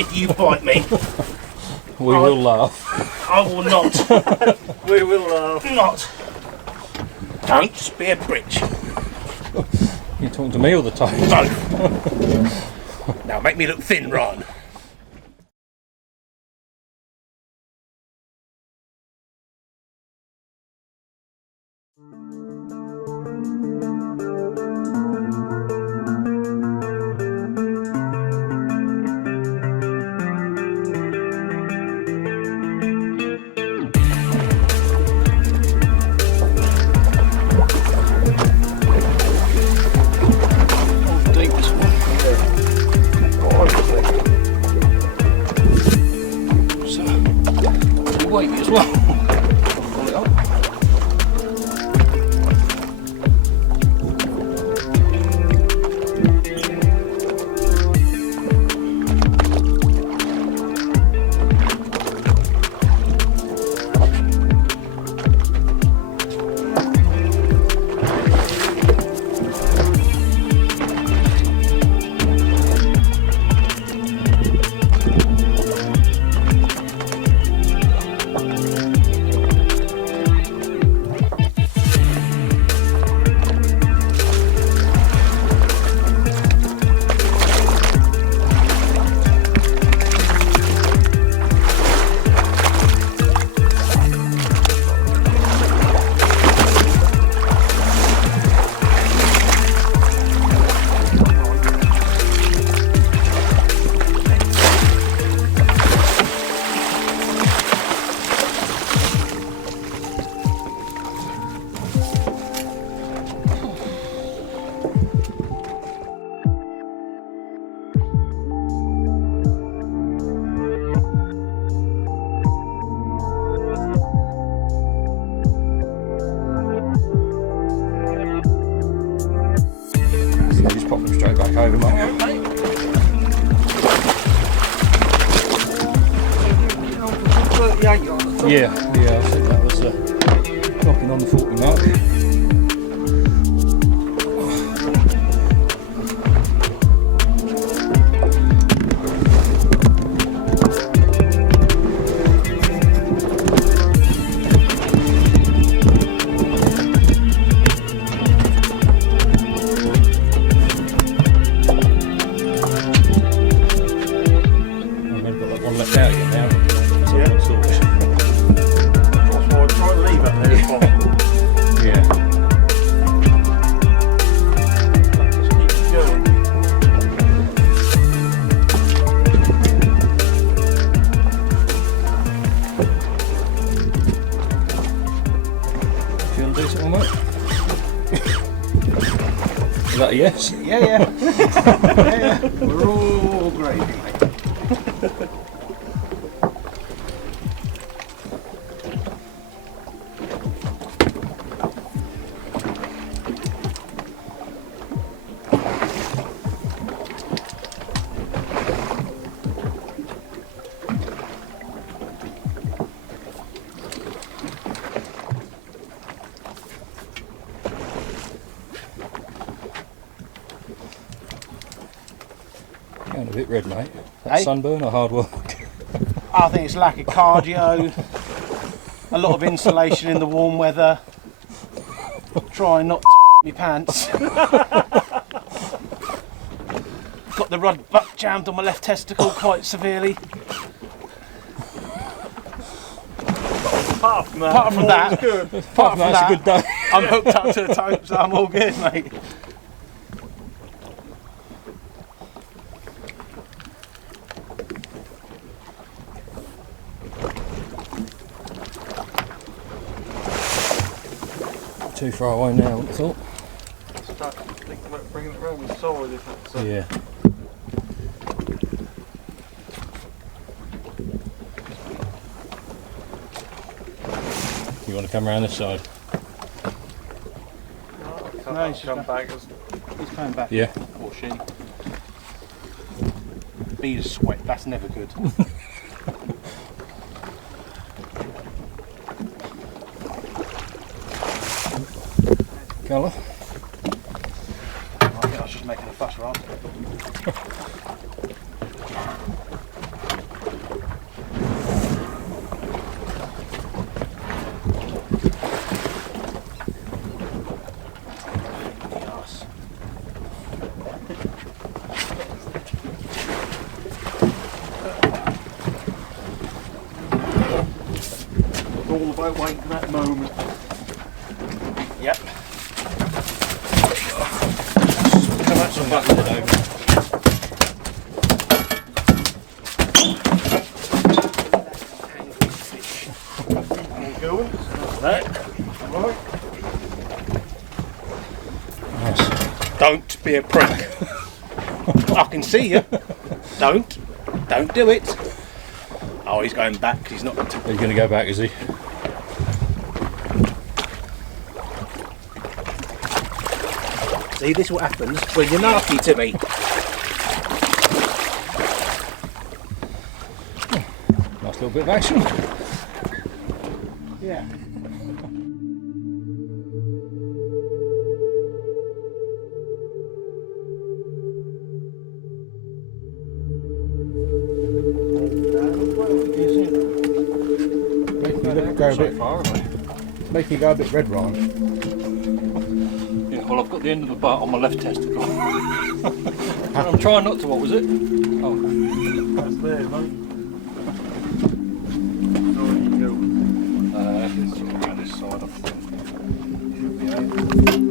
if you bite me. We will laugh. I will not. We will laugh. Not. Don't be a bitch. You're talking to me all the time. Both. Now make me look thin, Ron. Weight as well. Pull it up. Just pop them straight back over, mate. Yeah, I think that was knocking on the 40 mark. Is that a yes? Yeah. Yeah. We're all gravy, mate. Going a bit red, mate. That sunburn or hard work? I think it's lack of cardio, a lot of insulation in the warm weather, trying not to my pants. Got the rod butt jammed on my left testicle quite severely. Apart from that, good. Apart from that's that, a good day. I'm hooked up to the Tope, so I'm all good, mate. Too far away now, I thought. Start thinking about bringing it round with solid if it's... Yeah. You want to come around this side? No, he's come back. He's coming back. Yeah. Or she. Bead of sweat, that's never good. Colour? I was just making a fuss, right? all about waiting for that moment. Yep. Come back some buttons it over. Going. That. Right. Nice. Don't be a prick. I can see you. Don't do it. Oh, he's going back. He's not. He's going to go back, is he? See, this is what happens when you're nasty to me. Nice little bit of action. Yeah. Make you go a bit red, Ryan. Yeah, well, I've got the end of the butt on my left testicle. I'm trying not to. What was it? Oh, that's there, mate. So you go. It's around this side, I think. Should be able.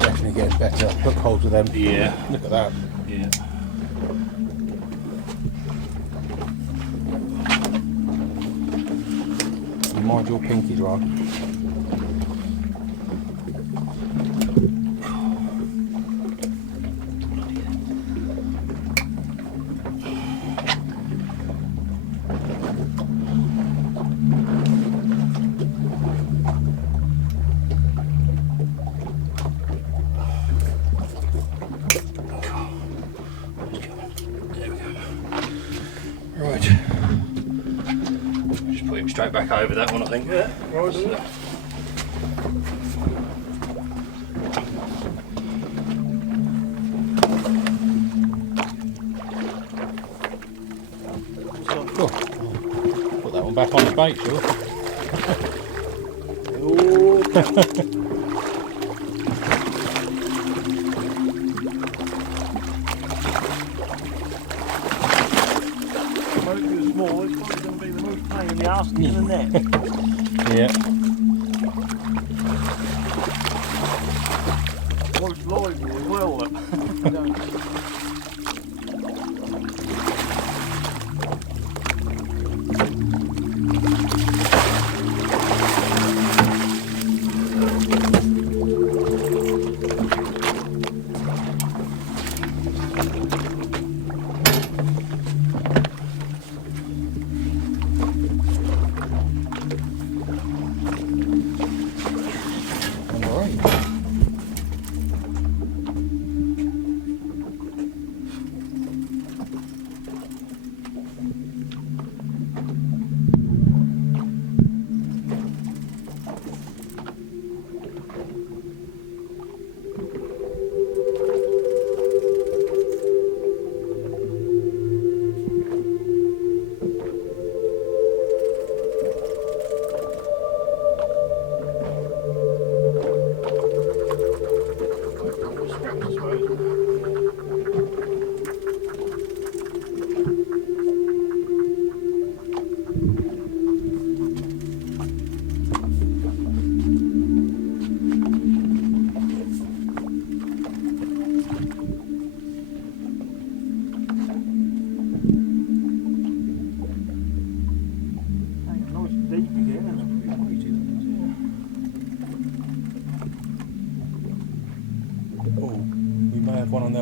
Definitely getting better. Hook hold to them. Yeah. Look at that. Yeah. You mind your pinkies, Ryan. Right. Just put him straight back over that one, I think. Yeah. Right. Cool. Put that one back on the bait, sure. Small, it's probably going to be the most pain in the arse in the net. Yeah. Most lively as well.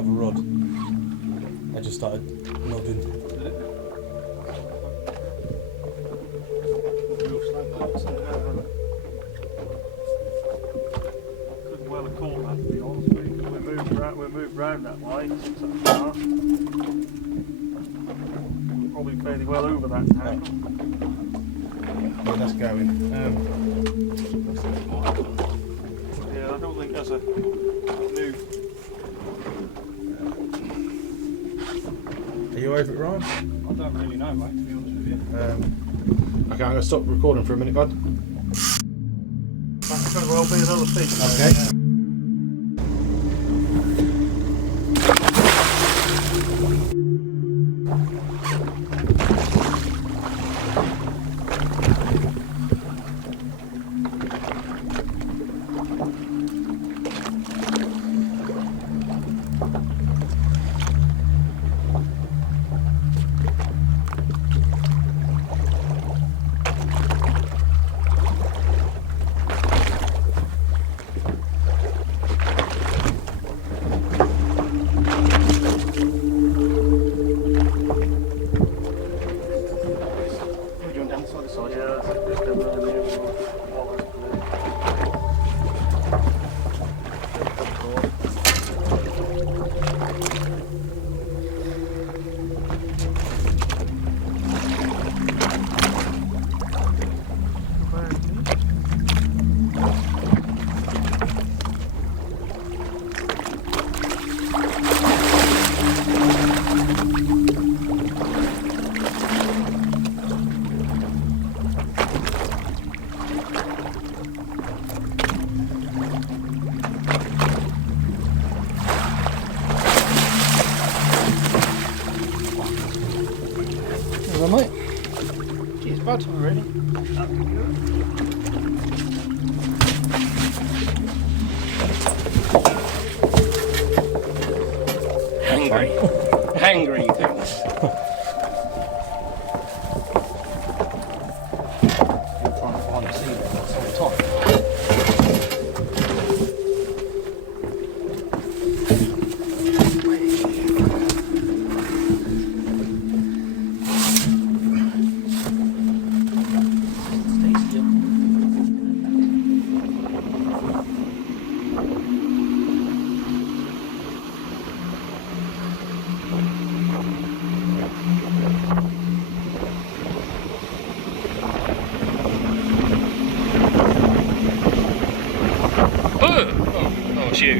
another rod. I just started nodding. Couldn't well have caught that, to be honest with you, because we moved round that way since that start. We're probably fairly well over that now. Yeah, that's going. Yeah, I don't think there's a new. Are you over it, Ryan? I don't really know, mate, to be honest with you. Okay, I'm going to stop recording for a minute, bud. That could well be another thing. Okay. Mate. Cheers, bud. We're ready. Hungry. Hungry things. You're trying to find a sea level that's on top. Oh, it's you.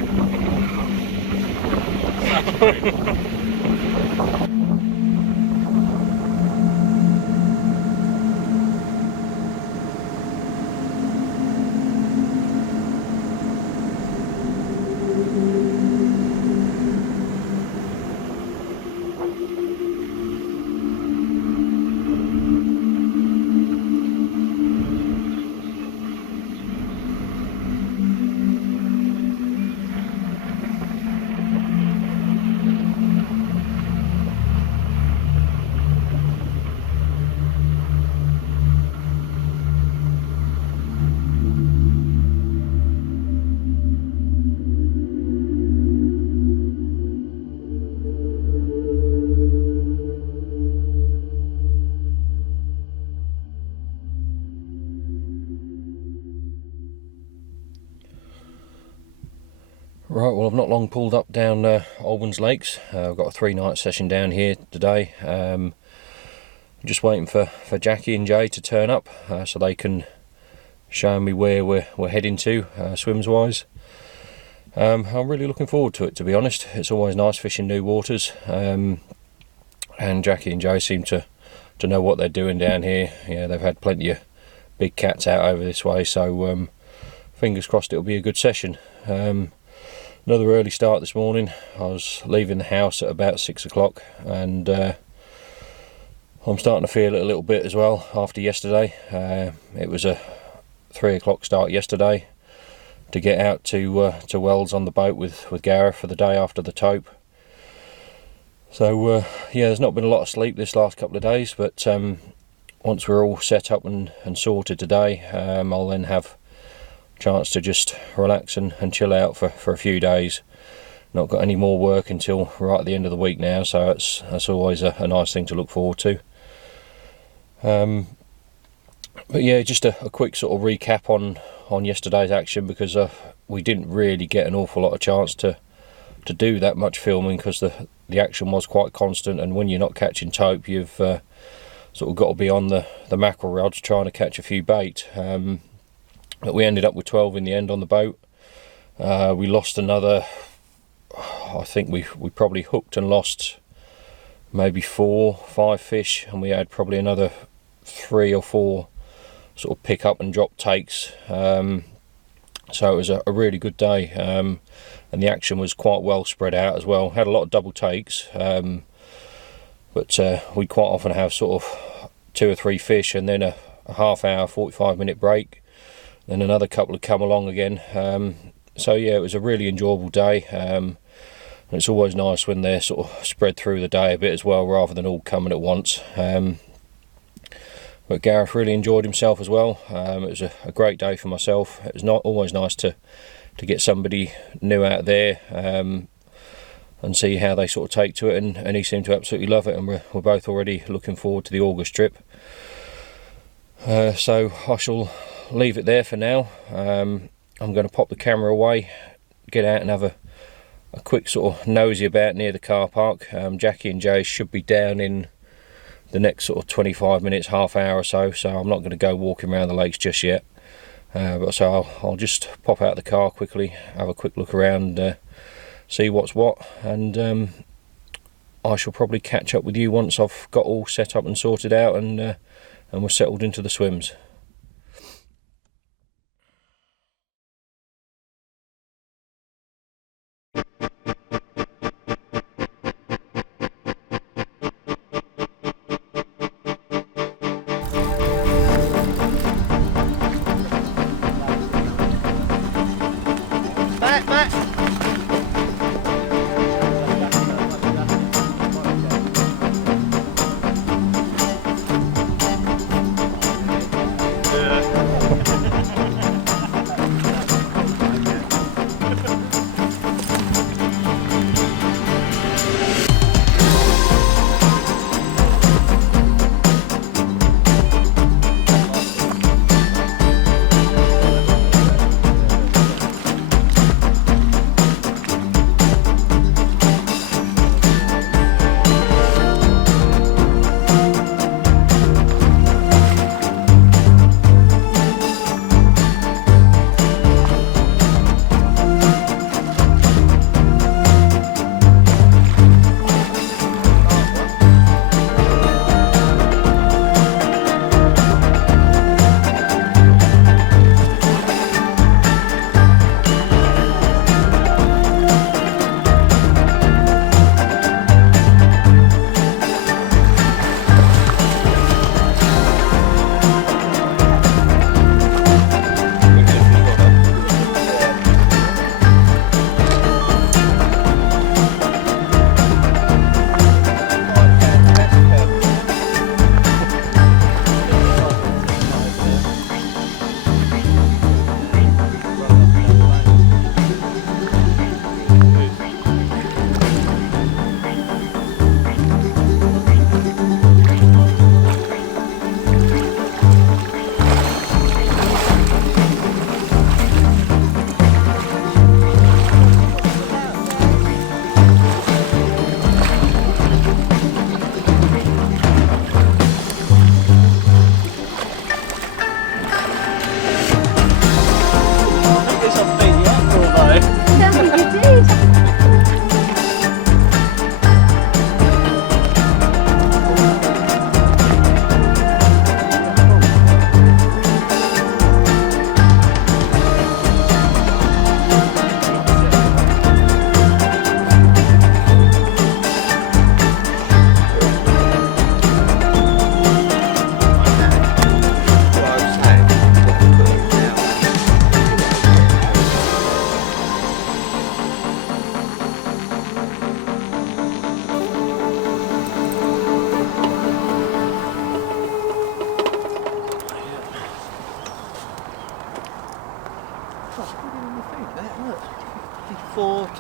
Right, well I've not long pulled up down Albans Lakes. I've got a 3-night session down here today. Just waiting for Jackie and Jay to turn up so they can show me where we're heading to swims wise. I'm really looking forward to it, to be honest. It's always nice fishing new waters, and Jackie and Jay seem to know what they're doing down here. Yeah, they've had plenty of big cats out over this way, so fingers crossed it'll be a good session. Another early start this morning. I was leaving the house at about 6 o'clock, and I'm starting to feel it a little bit as well after yesterday. It was a 3 o'clock start yesterday to get out to Wells on the boat with Gareth for the day after the Tope. So yeah, there's not been a lot of sleep this last couple of days, but once we're all set up and sorted today, I'll then have chance to just relax and chill out for a few days. not got any more work until right at the end of the week now, so that's always a nice thing to look forward to. But yeah, just a quick sort of recap on yesterday's action, because we didn't really get an awful lot of chance to do that much filming, because the action was quite constant, and when you're not catching tope, you've sort of got to be on the mackerel rods trying to catch a few bait. But we ended up with 12 in the end on the boat. We lost another, I think we probably hooked and lost maybe 4 or 5 fish, and we had probably another 3 or 4 sort of pick up and drop takes. So it was a really good day, and the action was quite well spread out as well. Had a lot of double takes, but we quite often have sort of 2 or 3 fish and then a half hour, 45-minute break, then another couple have come along again. So yeah, it was a really enjoyable day, and it's always nice when they're sort of spread through the day a bit as well, rather than all coming at once. But Gareth really enjoyed himself as well. It was a great day for myself. It was not always nice to get somebody new out there and see how they sort of take to it, and he seemed to absolutely love it, and we're both already looking forward to the August trip. So I shall leave it there for now. I'm going to pop the camera away, get out and have a quick sort of nosy about near the car park. Jackie and Jay should be down in the next sort of 25 minutes, half hour or so, so I'm not going to go walking around the lakes just yet. But so I'll just pop out the car quickly, have a quick look around, see what's what, and I shall probably catch up with you once I've got all set up and sorted out, and we're settled into the swims.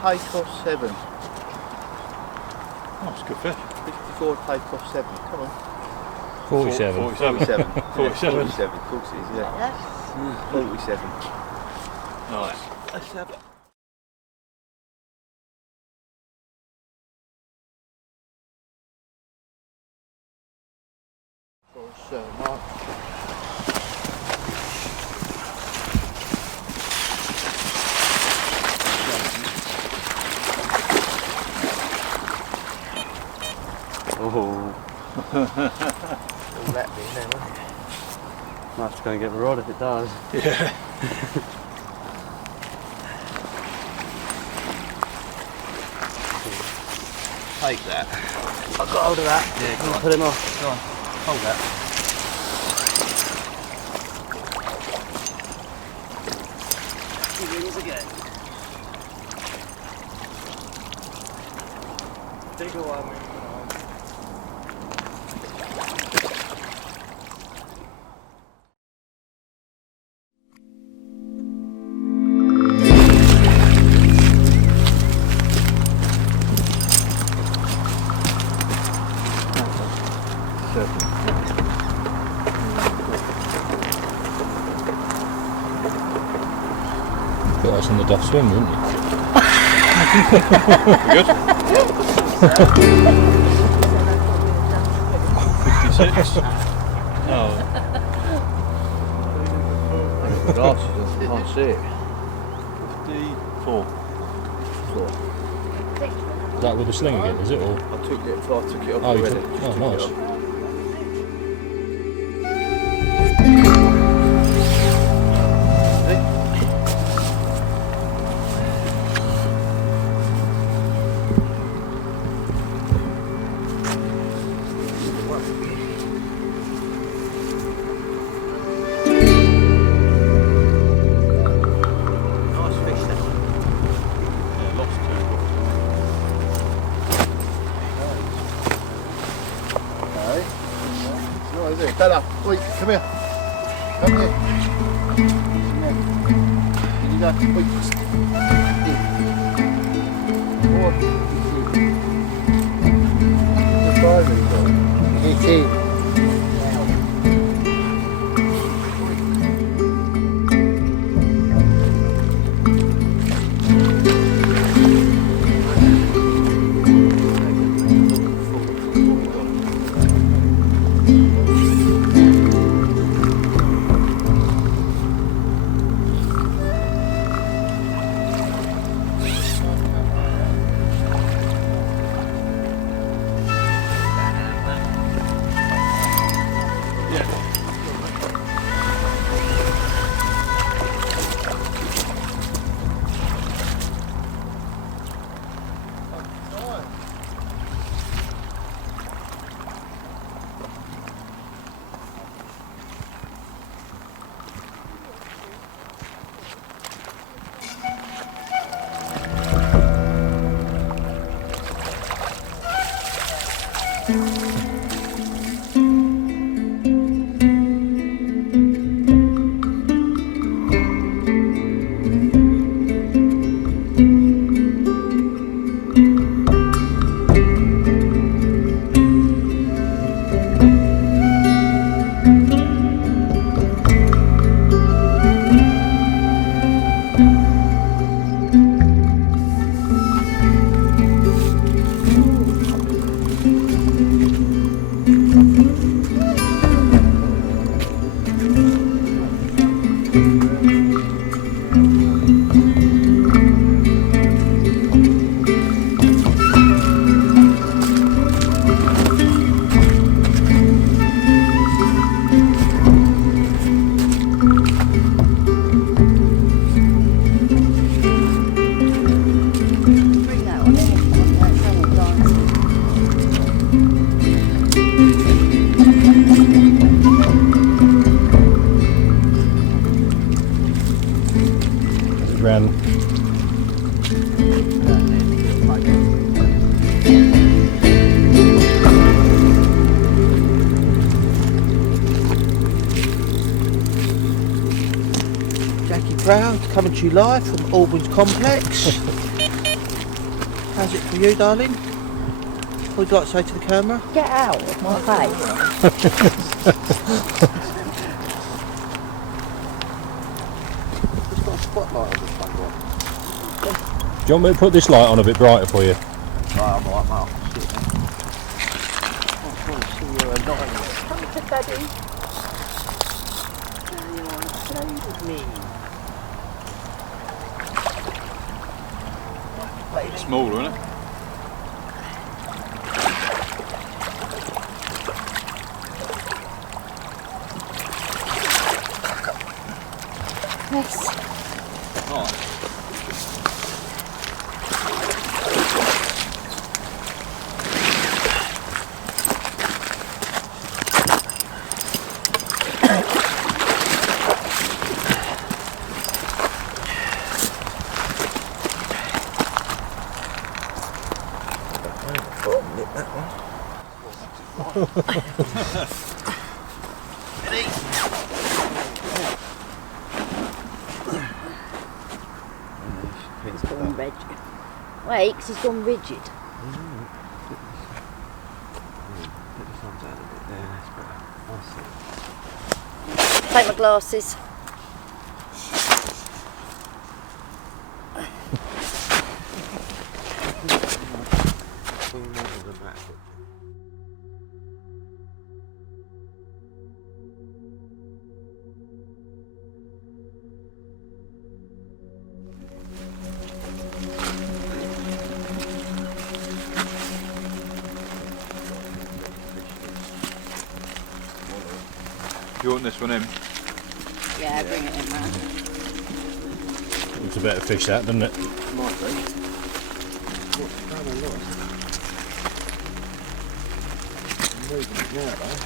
takeoff 7. Oh, it's good fish. 54 takeoff 7. Come on. 47. 47. 47. 47. Of course it is, yeah. 47. Nice. Let's have it. So, Mark. Oh, All that being there, won't it? I'll have to go and get the rod if it does. Yeah. Take that. I've got hold of that. Yeah, go on. Put him off. Go on. Hold that. He rings again. Bigger one. Got us in the Duff swim, didn't you? Good. 56. No. Glasses, I can't see it. 54. Is that with the sling again, is it? Or? I took it off Oh, you already. took, oh, nice. Nice fish then. Yeah, lost two. No, is it? Bella, wait, come here. Come here. Can you go? Wait. What? The five is 18. Ran. Jackie Brown coming to you live from Auburn's Complex. How's it for you, darling? What would you like to say to the camera? Get out of my face. It's got a spotlight on this one. Do you want me to put this light on a bit brighter for you? Right, I'm alright, mate. Shit, man. I want to see you alive. Come to Daddy. You want to play with me? Smaller, isn't it? Yes. He's gone rigid. Wait, 'cause he's gone rigid. Put this one down a bit there, that's better. That's it. Take my glasses. Swing more than that. You want this one in? Yeah, bring it in, man. It's a better fish, that, doesn't it? Might be. What's done a lot? I'm moving it now, though.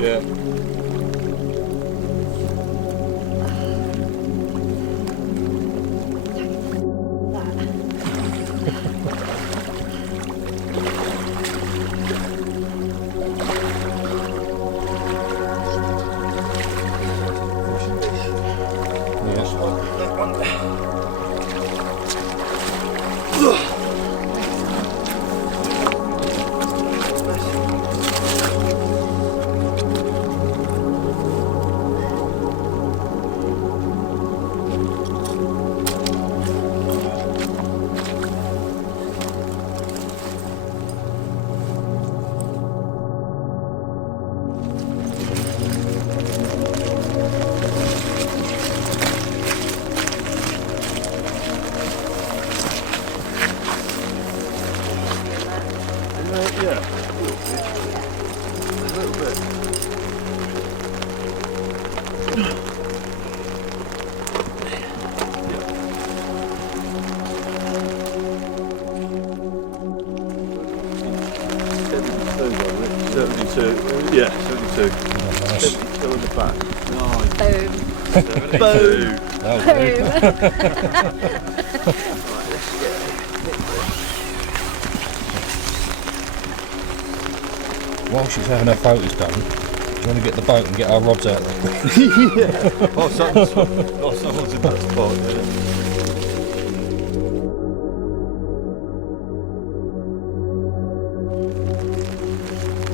Yeah. Yeah, 72. 72 in the back. Boom. Boom. While she's having her photos done, do you want to get the boat and get our rods out there? Yeah. Oh, someone's in that spot, yeah.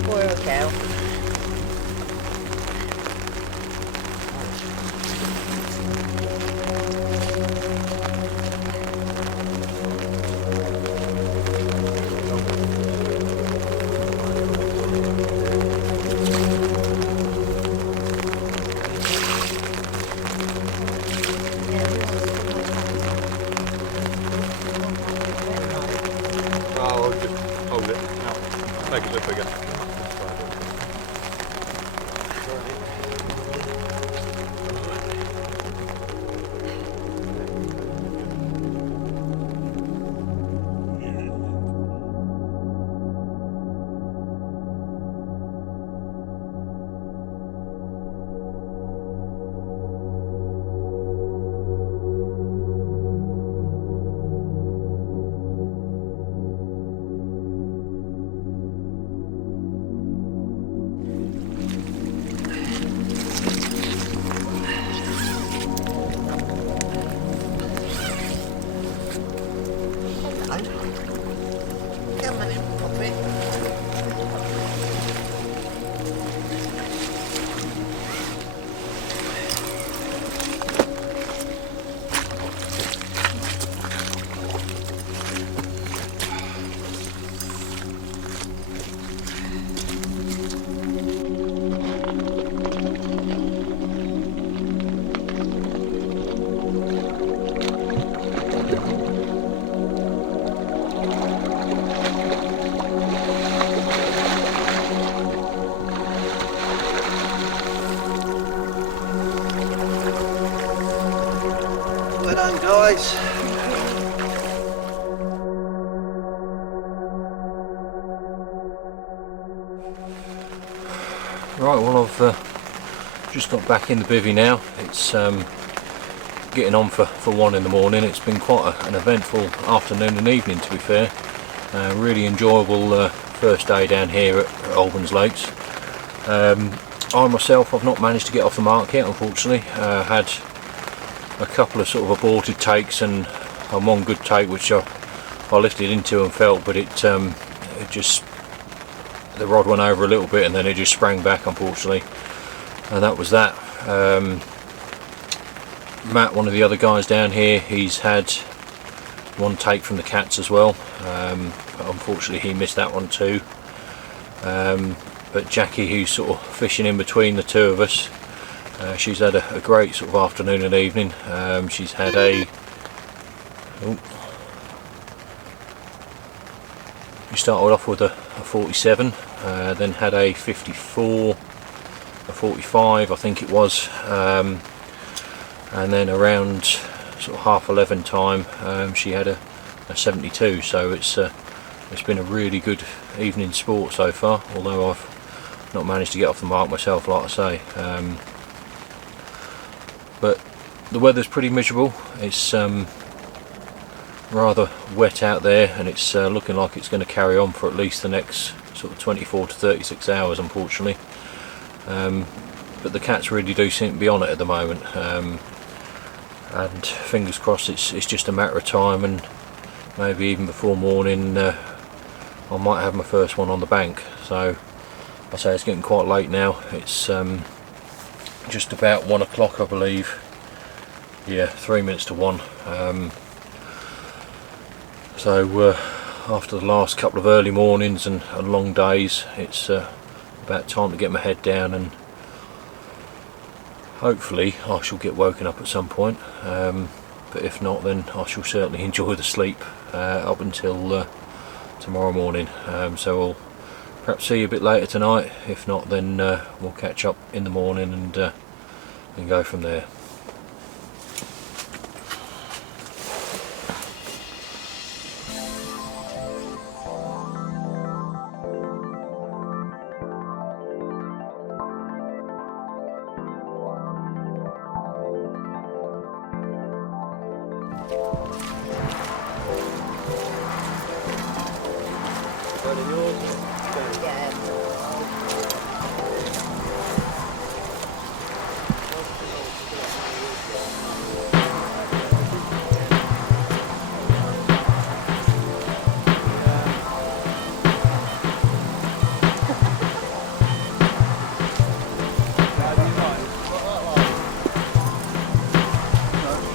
Boy or cow? Oh, I'll just hold it. No. Make it look bigger. morning, Tope. Well done, guys. Right, well I've just got back in the bivvy now. It's getting on for 1 in the morning. It's been quite an eventful afternoon and evening, to be fair. Really enjoyable first day down here at Albans Lakes. I myself, I've not managed to get off the mark yet, unfortunately. Had a couple of sort of aborted takes and one good take which I lifted into and felt, but it just, the rod went over a little bit and then it just sprang back, unfortunately, and that was that. Matt, one of the other guys down here, he's had one take from the cats as well, but unfortunately he missed that one too. But Jackie, who's sort of fishing in between the two of us, she's had a great sort of afternoon and evening. She's had we started off with a 47, then had a 54, a 45 I think it was, and then around sort of 11:30 time she had a 72, so it's been a really good evening sport so far, although I've not managed to get off the mark myself, like I say. But the weather's pretty miserable. It's rather wet out there, and it's looking like it's going to carry on for at least the next sort of 24 to 36 hours, unfortunately. But the cats really do seem to be on it at the moment, and fingers crossed it's just a matter of time, and maybe even before morning I might have my first one on the bank. So I say it's getting quite late now. It's just about 1 o'clock, I believe. Yeah, 3 minutes to 1. So after the last couple of early mornings and long days, it's about time to get my head down, and hopefully I shall get woken up at some point. But if not, then I shall certainly enjoy the sleep up until tomorrow morning. So we'll perhaps see you a bit later tonight. If not, then we'll catch up in the morning and go from there.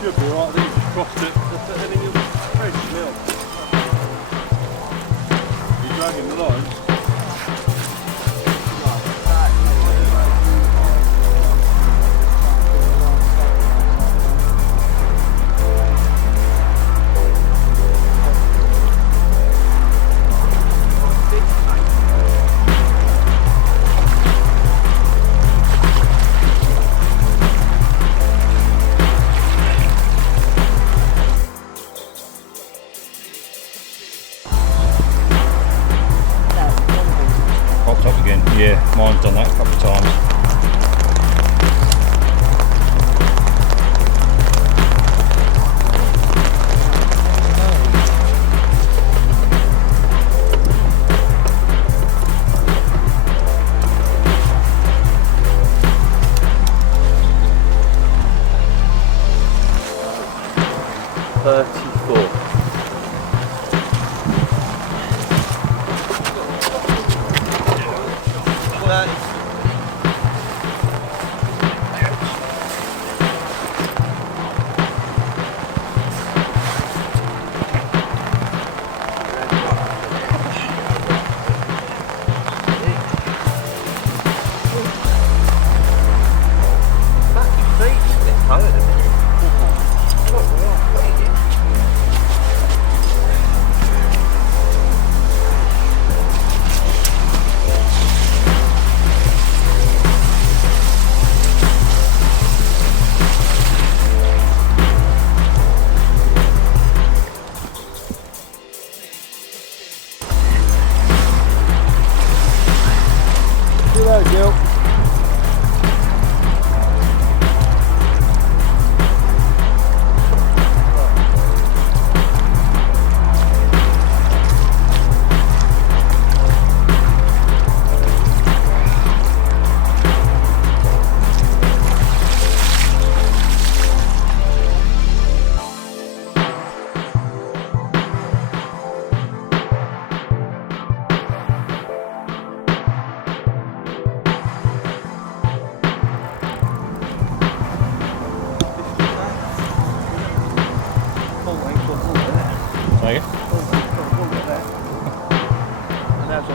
Should be alright, I think you just crossed it. And then you'll trace it now. You're dragging the lines. Popped up again. Yeah, mine's done that a couple of times.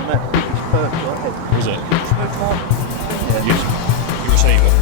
on that biggest perch I had. Was it? Just moved my Your receiver?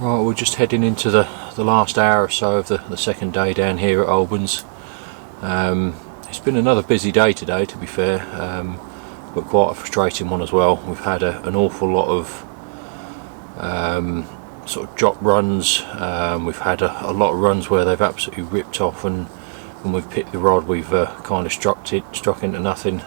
Right, we're just heading into the last hour or so of the second day down here at Albans. It's been another busy day today, to be fair, but quite a frustrating one as well. We've had an awful lot of sort of drop runs. We've had a lot of runs where they've absolutely ripped off, and when we've picked the rod we've kind of struck into nothing.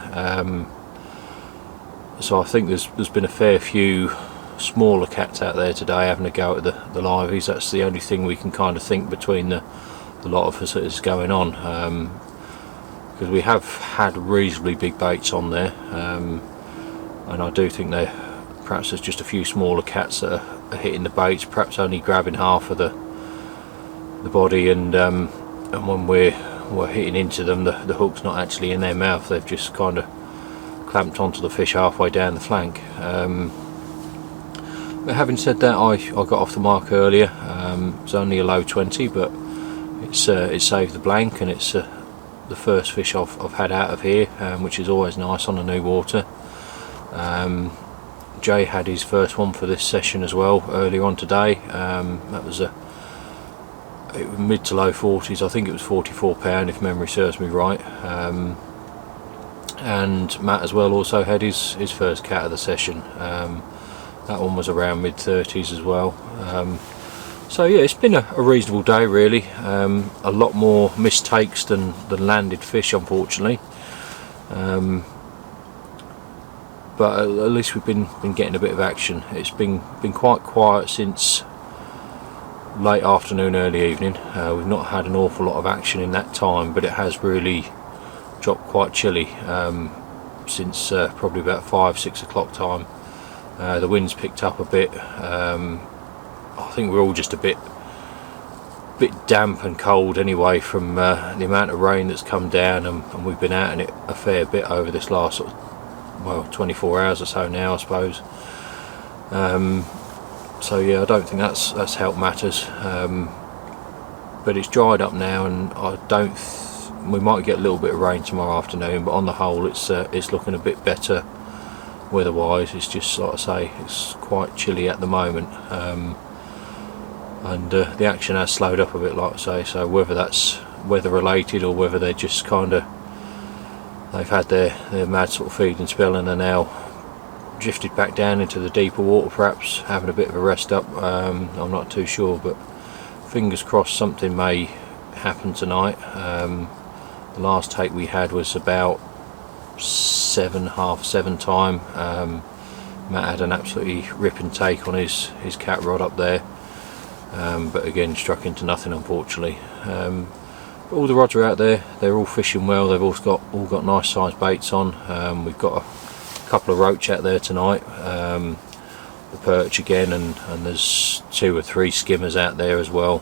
So I think there's been a fair few smaller cats out there today having a go at the liveys. That's the only thing we can kind of think between the lot of us that is going on, because we have had reasonably big baits on there, and I do think perhaps there's just a few smaller cats that are hitting the baits, perhaps only grabbing half of the body, and when we're hitting into them, the hook's not actually in their mouth, they've just kind of clamped onto the fish halfway down the flank. But having said that, I got off the mark earlier. It's only a low 20, but it saved the blank, and it's the first fish I've had out of here, which is always nice on the new water. Jay had his first one for this session as well earlier on today. That was it was mid to low 40s. I think it was 44 pound if memory serves me right. And Matt as well also had his first cat of the session. That one was around mid 30s as well. So yeah, it's been a reasonable day really. A lot more mistakes than landed fish, unfortunately. But at least we've been getting a bit of action. It's been quite quiet since late afternoon, early evening. We've not had an awful lot of action in that time, but it has really dropped quite chilly since probably about 5-6 o'clock time. The wind's picked up a bit. I think we're all just a bit damp and cold anyway from the amount of rain that's come down, and we've been out in it a fair bit over this last 24 hours or so now, I suppose. So yeah, I don't think that's helped matters. But it's dried up now, and we might get a little bit of rain tomorrow afternoon, but on the whole it's looking a bit better weather-wise. It's just, like I say, it's quite chilly at the moment, and the action has slowed up a bit, like I say. So whether that's weather-related or whether they're just they've had their mad sort of feeding spell and are now drifted back down into the deeper water, perhaps having a bit of a rest up. I'm not too sure, but fingers crossed something may happen tonight. The last take we had was about half seven time. Matt had an absolutely ripping take on his cat rod up there, but again struck into nothing, unfortunately. But all the rods are out there, they're all fishing well, they've all got nice sized baits on. We've got a couple of roach out there tonight, the perch again, and there's 2 or 3 skimmers out there as well.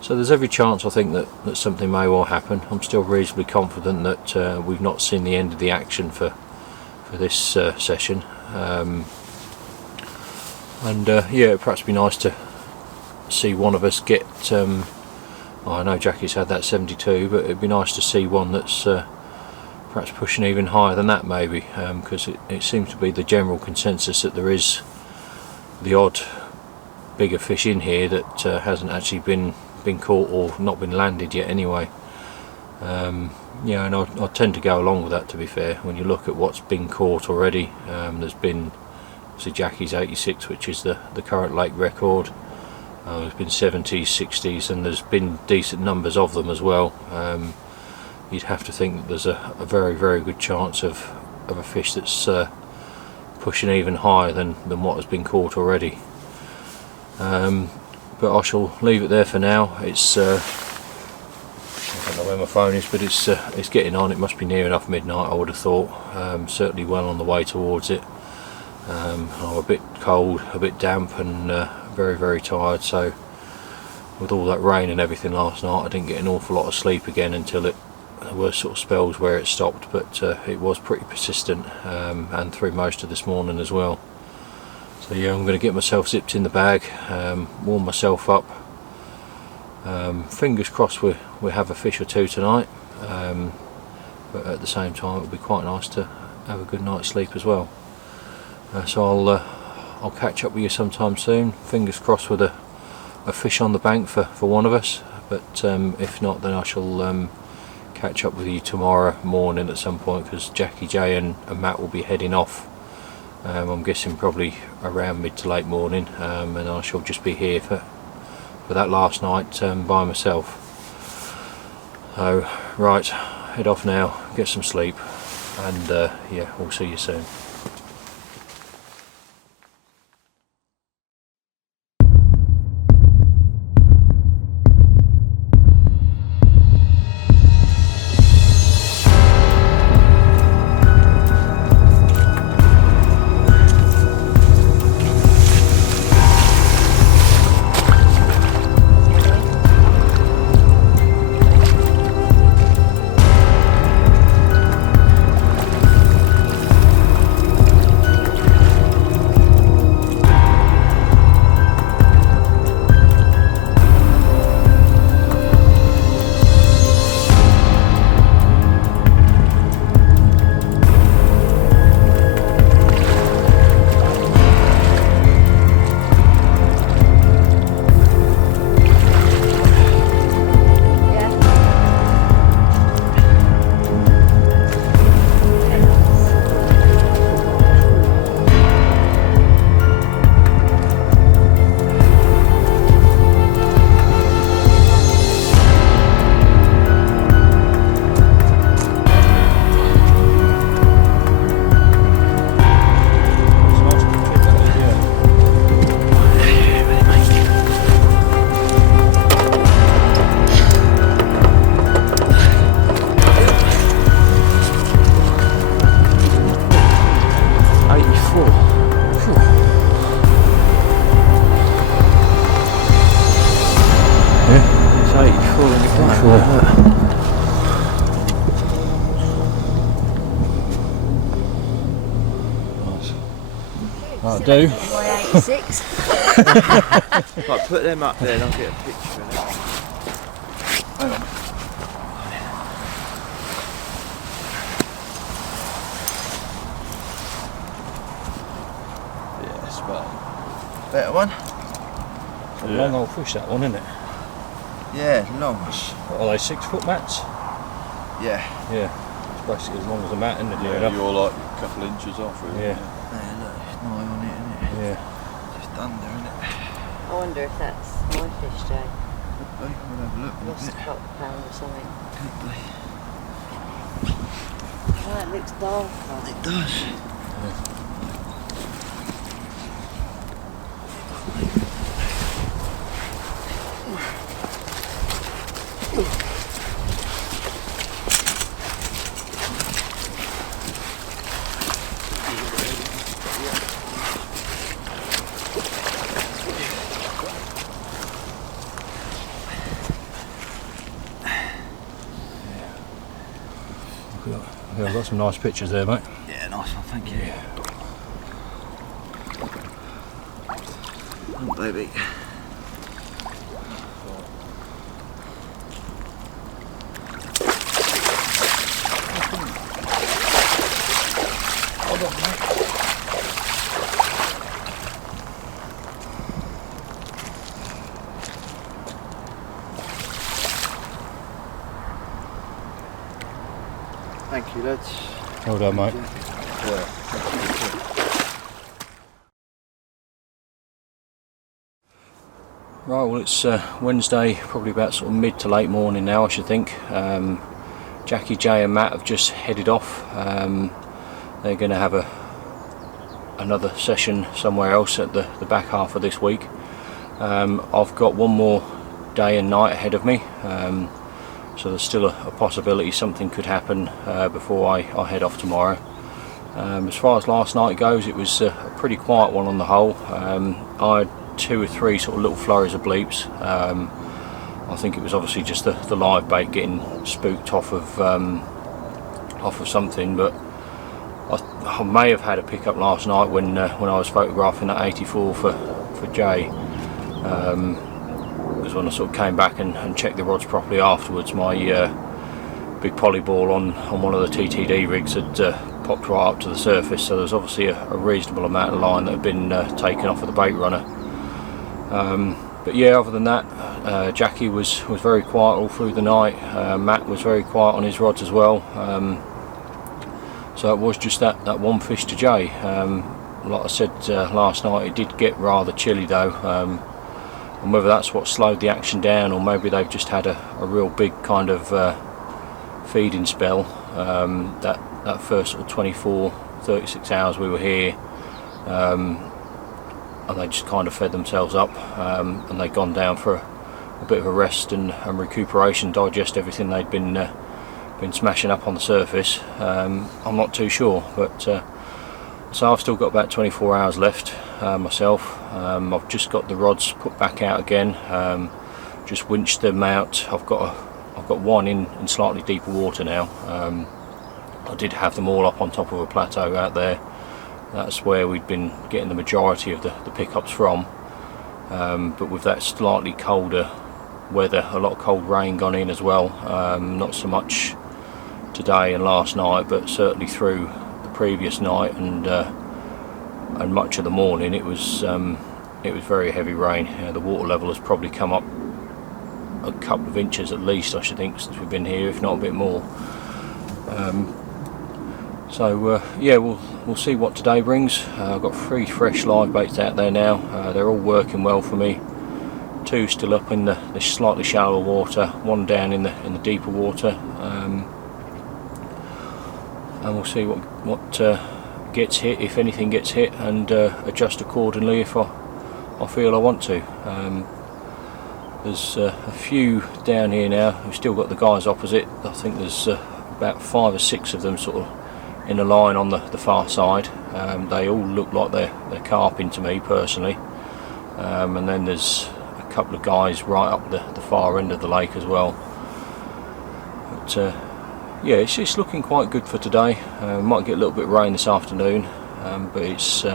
So there's every chance, I think, that something may well happen. I'm still reasonably confident that we've not seen the end of the action for this session. Yeah, it'd perhaps be nice to see one of us get, I know Jackie's had that 72, but it'd be nice to see one that's perhaps pushing even higher than that, maybe, because it seems to be the general consensus that there is the odd bigger fish in here that hasn't actually been caught or not been landed yet anyway. Yeah, and I tend to go along with that, to be fair. When you look at what's been caught already, there's been obviously Jackie's 86, which is the current lake record. There's been 70s, 60s, and there's been decent numbers of them as well. You'd have to think that there's a very, very good chance of a fish that's pushing even higher than what has been caught already. But I shall leave it there for now. It's I don't know where my phone is, but it's getting on. It must be near enough midnight, I would have thought. Certainly well on the way towards it. I'm a bit cold, a bit damp, and very, very tired. So with all that rain and everything last night, I didn't get an awful lot of sleep again until there were sort of spells where it stopped, but it was pretty persistent, and through most of this morning as well. So yeah, I'm going to get myself zipped in the bag, warm myself up. Fingers crossed we have a fish or two tonight, but at the same time it'll be quite nice to have a good night's sleep as well. So I'll catch up with you sometime soon. Fingers crossed with a fish on the bank for one of us, but if not, then I shall catch up with you tomorrow morning at some point, because Jackie J and Matt will be heading off. I'm guessing probably around mid to late morning, and I shall just be here for that last night by myself. So right, head off now, get some sleep, and yeah, we'll see you soon. That'll do. My 86. Right, put them up there and I'll get a picture of it. Hang on. Yeah, spot. Better one? It's a long old fish, that one, isn't it? Yeah, long. What are they, 6 foot mats? Yeah. Yeah. It's basically as long as a mat, isn't it? Yeah, you're like a couple inches off, really. Yeah. Yeah, look, it's nigh on it, isn't it? Yeah. Just under, isn't it? I wonder if that's my fish, Jay. We'll have a look. Lost a couple of pounds or something. Could be. Oh, it looks darker. It does. Yeah, I've got some nice pictures there, mate. Yeah, nice one, thank you. Oh, baby. Thank you, lads. Well done, mate. Yeah. Right, well it's Wednesday, probably about sort of mid to late morning now I should think. Jackie, Jay and Matt have just headed off. They're going to have another session somewhere else at the back half of this week. I've got one more day and night ahead of me, so there's still a possibility something could happen before I head off tomorrow. As far as last night goes, it was a pretty quiet one on the whole. I had 2 or 3 sort of little flurries of bleeps. I think it was obviously just the live bait getting spooked off of something, but I may have had a pickup last night when I was photographing that 84 for Jay. Because when I sort of came back and checked the rods properly afterwards, my big poly ball on one of the TTD rigs had popped right up to the surface, so there was obviously a reasonable amount of line that had been taken off of the bait runner. But yeah, other than that, Jackie was very quiet all through the night. Matt was very quiet on his rods as well. So it was just that one fish to Jay. Like I said last night, it did get rather chilly though, and whether that's what slowed the action down or maybe they've just had a real big kind of feeding spell. That first sort of 24-36 hours we were here, and they just kind of fed themselves up, and they'd gone down for a bit of a rest and recuperation, digest everything they'd been smashing up on the surface. I'm not too sure, but so I've still got about 24 hours left myself. I've just got the rods put back out again, just winched them out. I've got one in slightly deeper water now. I did have them all up on top of a plateau out there. That's where we'd been getting the majority of the pickups from, but with that slightly colder weather, a lot of cold rain gone in as well, not so much today and last night, but certainly through the previous night and much of the morning it was very heavy rain. The water level has probably come up a couple of inches at least, I should think, since we've been here, if not a bit more. So yeah, we'll see what today brings. I've got 3 fresh live baits out there now. They're all working well for me. 2 still up in the slightly shallower water, 1 down in the deeper water, and we'll see what gets hit, if anything gets hit, and adjust accordingly if I feel I want to. There's a few down here now. We've still got the guys opposite. I think there's about 5 or 6 of them sort of in a line on the far side. They all look like they're carping to me personally, and then there's a couple of guys right up the far end of the lake as well. But yeah, it's looking quite good for today. Might get a little bit of rain this afternoon, but it's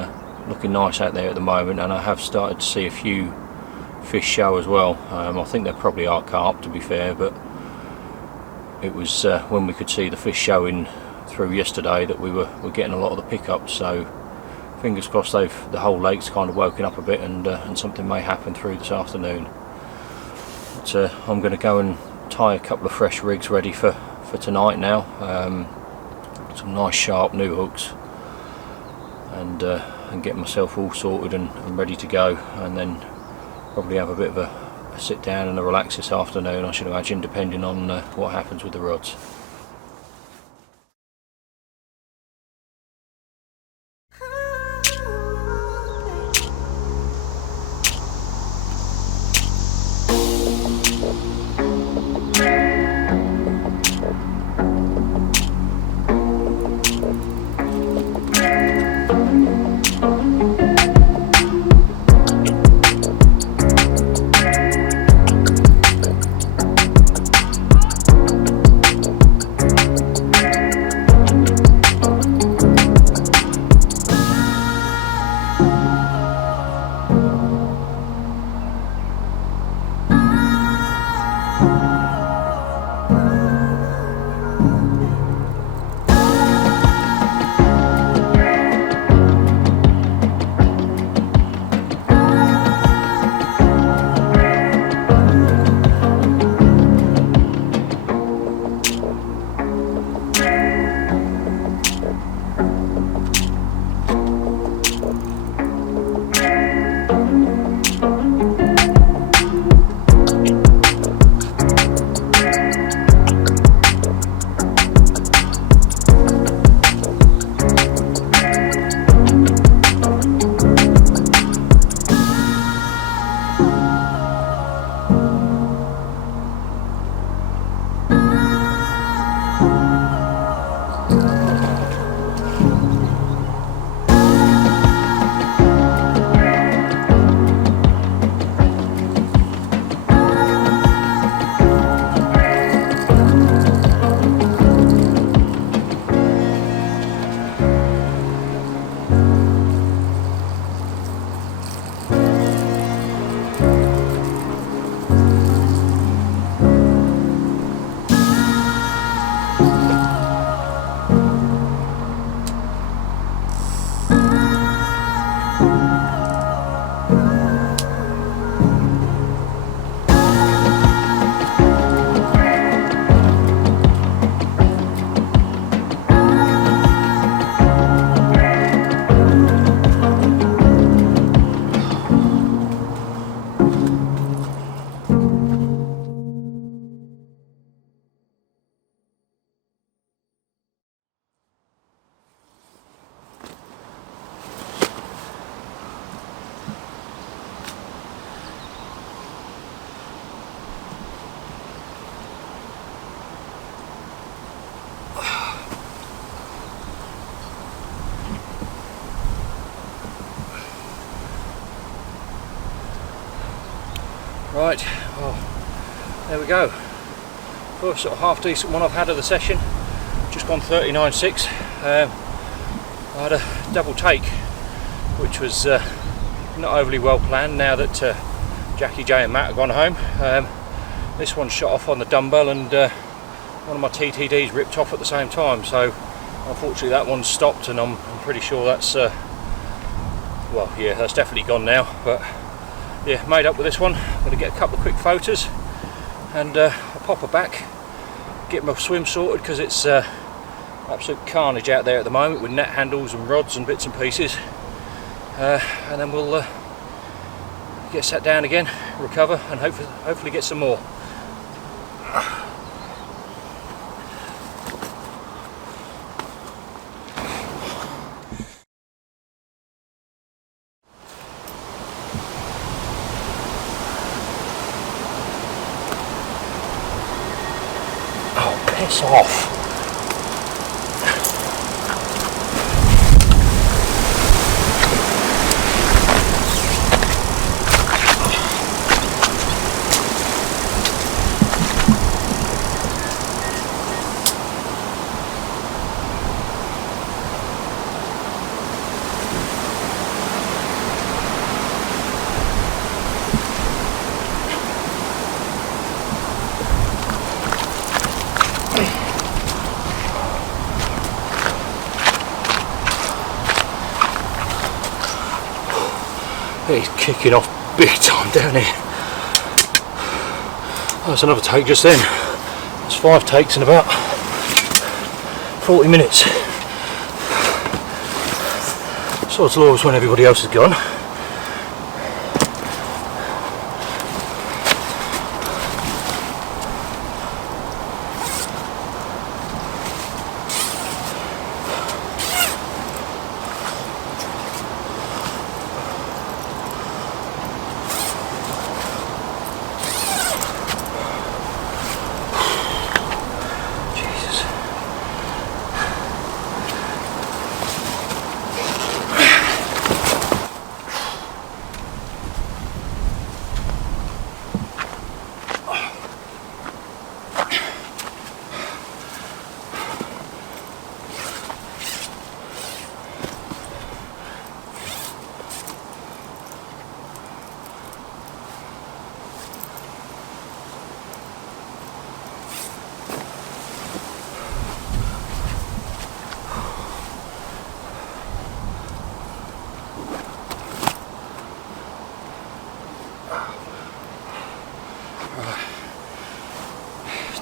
looking nice out there at the moment, and I have started to see a few fish show as well. I think they probably are carp, to be fair, but it was when we could see the fish showing through yesterday that we were getting a lot of the pickups, so fingers crossed the whole lake's kind of woken up a bit, and something may happen through this afternoon. But I'm going to go and tie a couple of fresh rigs ready for tonight now. Some nice sharp new hooks, and get myself all sorted and ready to go, and then probably have a bit of a sit down and a relax this afternoon, I should imagine, depending on what happens with the rods. Right, well, there we go. First sort of half decent one I've had of the session. Just gone 39.6. I had a double take, which was not overly well planned now that Jackie, Jay and Matt have gone home. This one shot off on the dumbbell and one of my TTDs ripped off at the same time, so unfortunately that one stopped, and I'm pretty sure that's well, yeah, that's definitely gone now. But yeah, made up with this one. I'm going to get a couple of quick photos and I'll pop her back, get my swim sorted, because it's absolute carnage out there at the moment with net handles and rods and bits and pieces, and then we'll get sat down again, recover, and hopefully get some more. Oh, piss off. He's kicking off big time down here. Oh, that's another take just then. It's 5 takes in about 40 minutes. Sod's law is when everybody else is gone.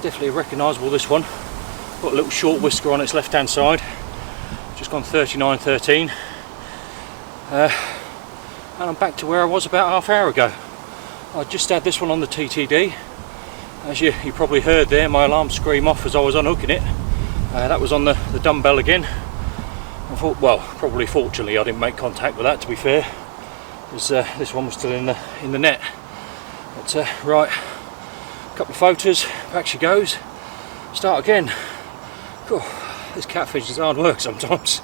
Definitely recognisable, this one. Got a little short whisker on its left hand side. Just gone 39.13. And I'm back to where I was about half hour ago. I just had this one on the TTD. As you probably heard there, my alarm scream off as I was unhooking it. That was on the dumbbell again. I thought, well, probably fortunately I didn't make contact with that, to be fair, because this one was still in the net. But right, couple of photos, back she goes, start again. Cool. This catfish is hard work sometimes.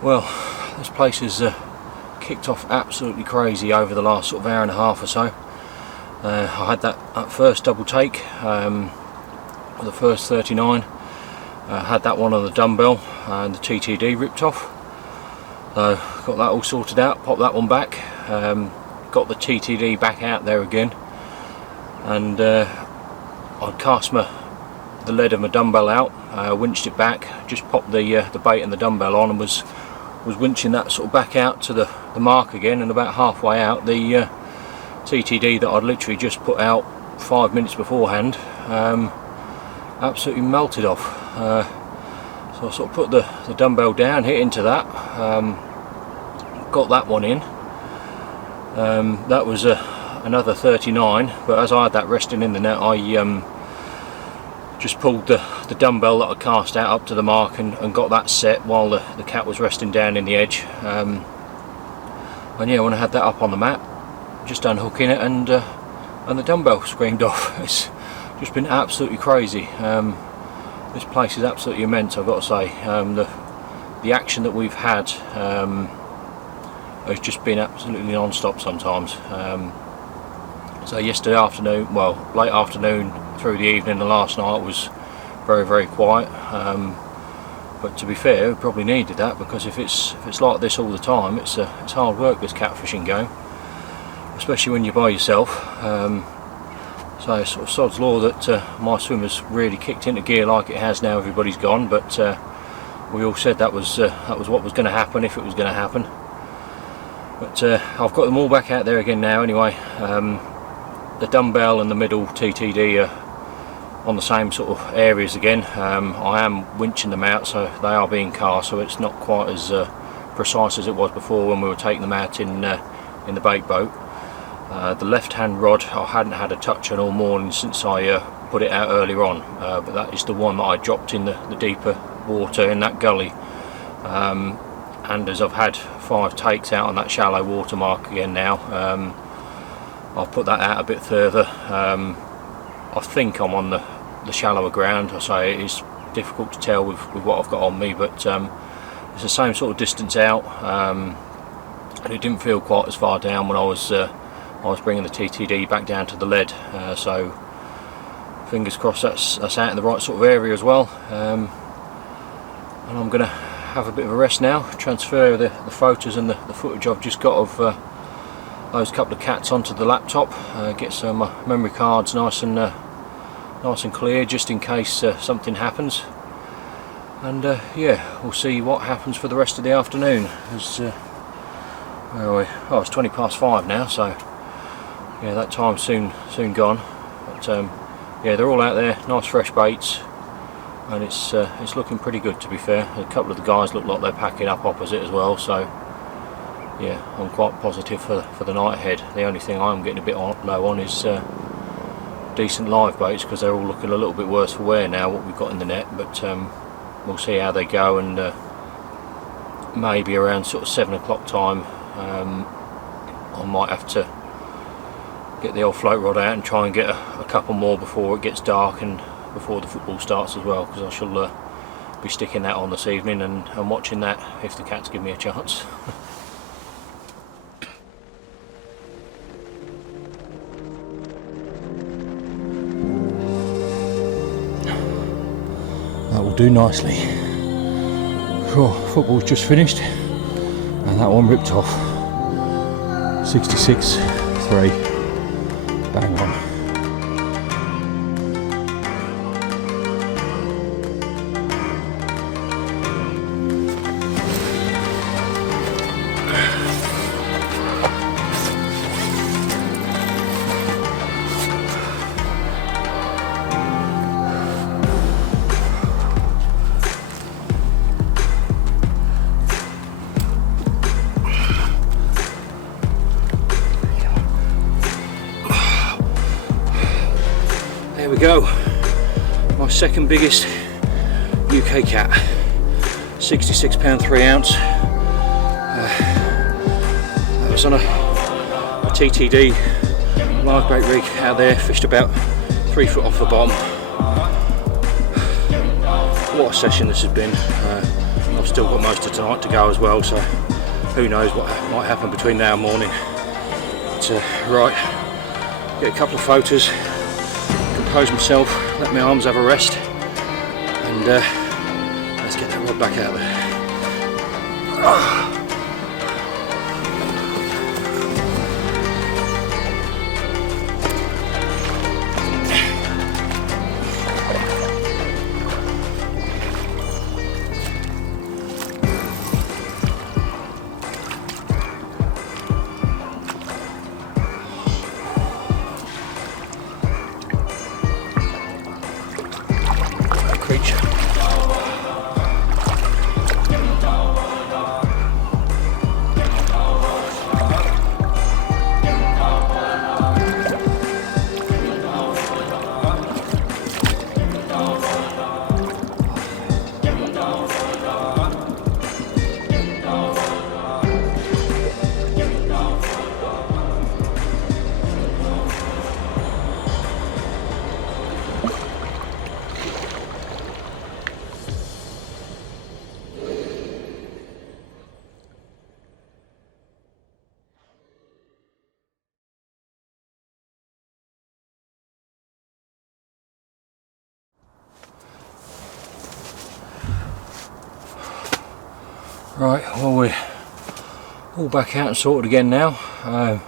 Well, this place has kicked off absolutely crazy over the last sort of hour and a half or so. I had that first double take, the first 39. Had that one on the dumbbell and the TTD ripped off. So got that all sorted out, popped that one back, got the TTD back out there again, and I'd cast the lead of my dumbbell out, winched it back, just popped the bait and the dumbbell on, and was winching that sort of back out to the mark again, and about halfway out, the TTD that I'd literally just put out 5 minutes beforehand absolutely melted off. So I sort of put the dumbbell down, hit into that, got that one in. That was another 39, but as I had that resting in the net, I just pulled the dumbbell that I cast out up to the mark and got that set while the cat was resting down in the edge. And yeah, when I had that up on the mat, just unhooking it, and the dumbbell screamed off. It's just been absolutely crazy. This place is absolutely immense, I've got to say. The action that we've had has just been absolutely non-stop sometimes. So yesterday afternoon, well, late afternoon through the evening and last night was very, very quiet. But to be fair, we probably needed that, because if it's like this all the time, it's hard work, this catfishing game, especially when you're by yourself. So it's sort of sod's law that my swimmer's really kicked into gear like it has now. Everybody's gone, but we all said that was what was going to happen, if it was going to happen. But I've got them all back out there again now anyway. The dumbbell and the middle TTD are on the same sort of areas again. I am winching them out, so they are being cast, so it's not quite as precise as it was before when we were taking them out in the bait boat. The left hand rod I hadn't had a touch on all morning since I put it out earlier on, but that is the one that I dropped in the deeper water in that gully. And as I've had 5 takes out on that shallow water mark again now, I'll put that out a bit further. I think I'm on the shallower ground. I say it is difficult to tell with what I've got on me, but it's the same sort of distance out, and it didn't feel quite as far down when I was bringing the TTD back down to the lead. So fingers crossed that's out in the right sort of area as well. And I'm going to have a bit of a rest now, transfer the photos and the footage I've just got of those couple of cats onto the laptop, get some memory cards nice and clear, just in case something happens. And yeah, we'll see what happens for the rest of the afternoon. As where are we? Oh, it's 5:20 now, so yeah, that time's soon gone. But yeah, they're all out there, nice fresh baits, and it's looking pretty good, to be fair. A couple of the guys look like they're packing up opposite as well, so yeah, I'm quite positive for the night ahead. The only thing I'm getting a bit low on is decent live baits, because they're all looking a little bit worse for wear now, what we've got in the net. But we'll see how they go, and maybe around sort of 7 o'clock time I might have to get the old float rod out and try and get a couple more before it gets dark and before the football starts as well, because I shall be sticking that on this evening and watching that if the cats give me a chance. That will do nicely. Oh, football's just finished and that one ripped off. 66.3. Bang on. There we go, my second biggest UK cat, 66 pound 3 ounce. That was on a TTD live bait rig out there, fished about 3 foot off the bottom. What a session this has been. I've still got most of tonight to go as well, so who knows what might happen between now and morning. But right, get a couple of photos, compose myself, let my arms have a rest, and let's get that rod back out there. Right, well we're all back out and sorted again now. I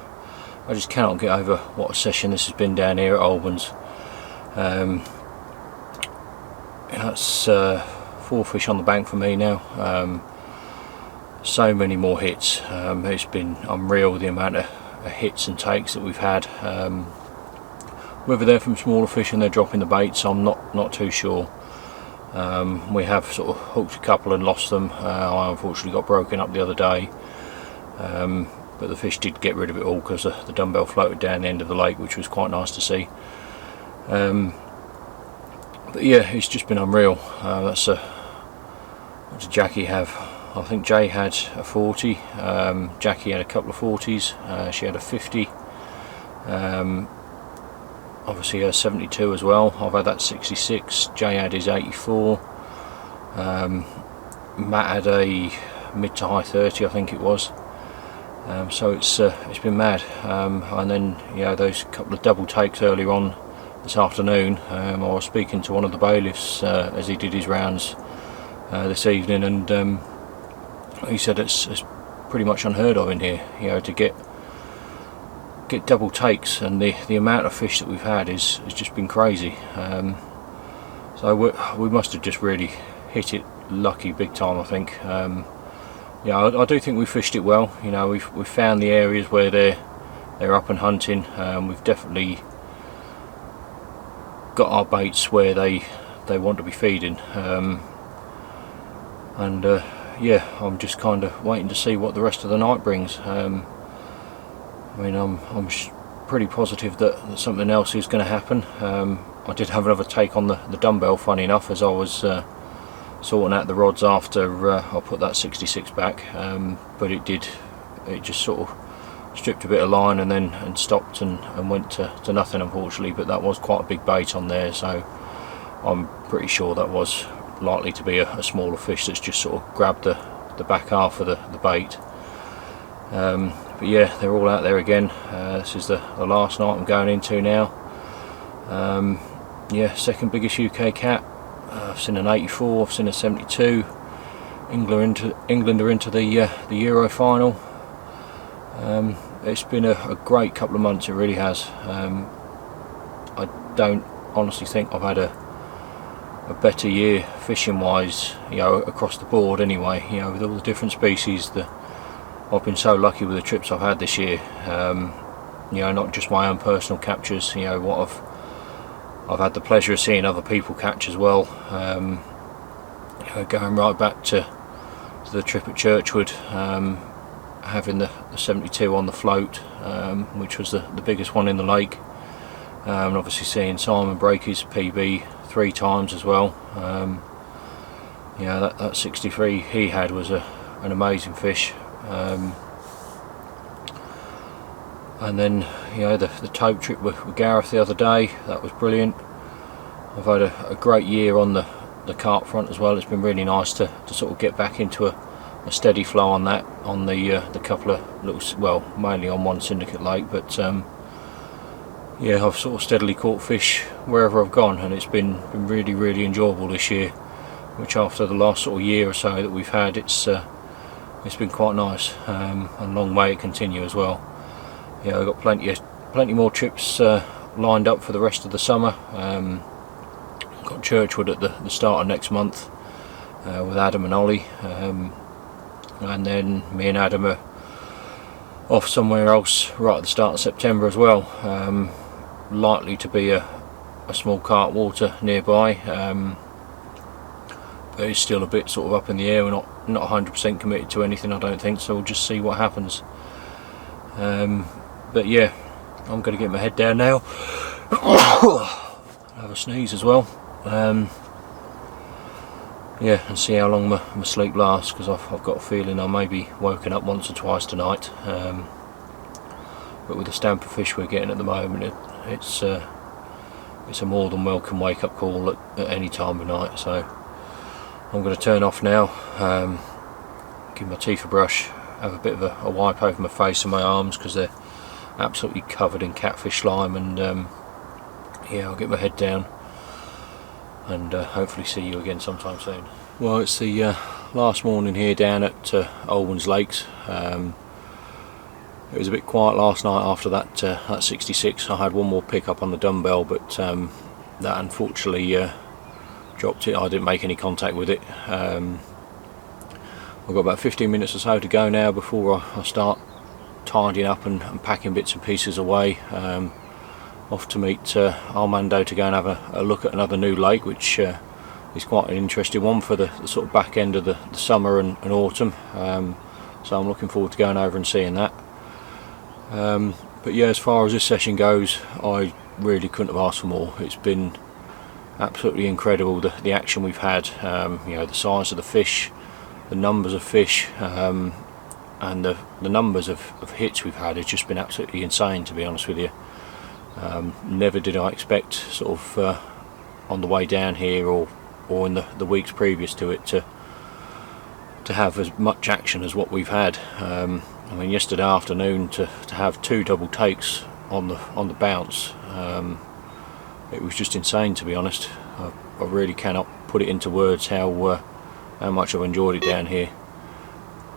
just cannot get over what a session this has been down here at Albans. That's 4 fish on the bank for me now. So many more hits. It's been unreal the amount of hits and takes that we've had. Whether they're from smaller fish and they're dropping the baits, I'm not too sure. We have sort of hooked a couple and lost them. I unfortunately got broken up the other day, but the fish did get rid of it all because the dumbbell floated down the end of the lake, which was quite nice to see. But yeah, it's just been unreal. What did Jackie have? I think Jay had a 40, Jackie had a couple of 40s, she had a 50, obviously a 72 as well. I've had that 66, Jay had his 84, Matt had a mid to high 30 I think it was. So it's been mad. And then those couple of double takes earlier on this afternoon, I was speaking to one of the bailiffs as he did his rounds this evening, and he said it's pretty much unheard of in here, to get double takes, and the amount of fish that we've had has just been crazy. So we must have just really hit it lucky big time, I think. I do think we fished it well. We've found the areas where they're up and hunting. We've definitely got our baits where they want to be feeding, yeah, I'm just kind of waiting to see what the rest of the night brings. I mean, I'm pretty positive that something else is going to happen. I did have another take on the dumbbell, funny enough, as I was sorting out the rods after I put that 66 back, but it just sort of stripped a bit of line and stopped and went to nothing, unfortunately. But that was quite a big bait on there, so I'm pretty sure that was likely to be a smaller fish that's just sort of grabbed the back half of the bait. But yeah, they're all out there again. This is the last night I'm going into now. Yeah, second biggest UK cat. I've seen an 84, I've seen a 72. England are into the Euro final. It's been a great couple of months, it really has. I don't honestly think I've had a better year fishing wise, across the board anyway, with all the different species. I've been so lucky with the trips I've had this year, not just my own personal captures, what I've had the pleasure of seeing other people catch as well, going right back to the trip at Churchwood, having the 72 on the float, which was the biggest one in the lake, and obviously seeing Simon break his PB 3 times as well. That 63 he had was an amazing fish. And then the Tope trip with Gareth the other day, that was brilliant. I've had a great year on the Carp front as well. It's been really nice to sort of get back into a steady flow on that, on the couple of little, well, mainly on one Syndicate lake, but yeah, I've sort of steadily caught fish wherever I've gone, and it's been really, really enjoyable this year, which after the last sort of year or so that we've had, it's been quite nice, and long may it continue as well. I've got plenty more trips lined up for the rest of the summer. Got Churchwood at the start of next month with Adam and Ollie, and then me and Adam are off somewhere else right at the start of September as well. Likely to be a small carp water nearby, but it's still a bit sort of up in the air. We're not 100% committed to anything, I don't think, so we'll just see what happens. But yeah, I'm going to get my head down now. Have a sneeze as well. Yeah, and see how long my sleep lasts, because I've got a feeling I may be woken up once or twice tonight. But with the stamp of fish we're getting at the moment, it's a more than welcome wake up call at any time of night. So I'm going to turn off now, give my teeth a brush, have a bit of a wipe over my face and my arms because they're absolutely covered in catfish slime, and yeah, I'll get my head down and hopefully see you again sometime soon. Well, it's the last morning here down at Albans Lakes. It was a bit quiet last night after that 66. I had one more pick up on the dumbbell, but that unfortunately dropped it. I didn't make any contact with it. I've got about 15 minutes or so to go now before I start tidying up and packing bits and pieces away. Off to meet Armando to go and have a look at another new lake, which is quite an interesting one for the sort of back end of the summer and autumn. So I'm looking forward to going over and seeing that. But yeah, as far as this session goes, I really couldn't have asked for more. It's been absolutely incredible, the action we've had. You know, the size of the fish, the numbers of fish, and the numbers of hits we've had has just been absolutely insane, to be honest with you. Never did I expect, sort of on the way down here or in the weeks previous to it, to have as much action as what we've had. I mean, yesterday afternoon to have 2 double takes on the bounce, it was just insane, to be honest. I really cannot put it into words how much I've enjoyed it down here.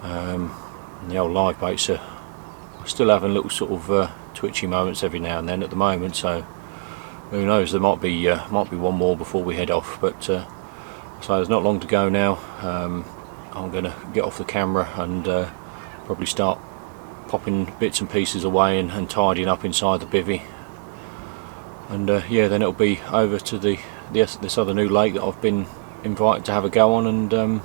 The old live baits are still having little sort of twitchy moments every now and then at the moment, so who knows, there might be one more before we head off, but so there's not long to go now. I'm going to get off the camera and probably start popping bits and pieces away and tidying up inside the bivvy, and yeah, then it'll be over to this other new lake that I've been invited to have a go on, and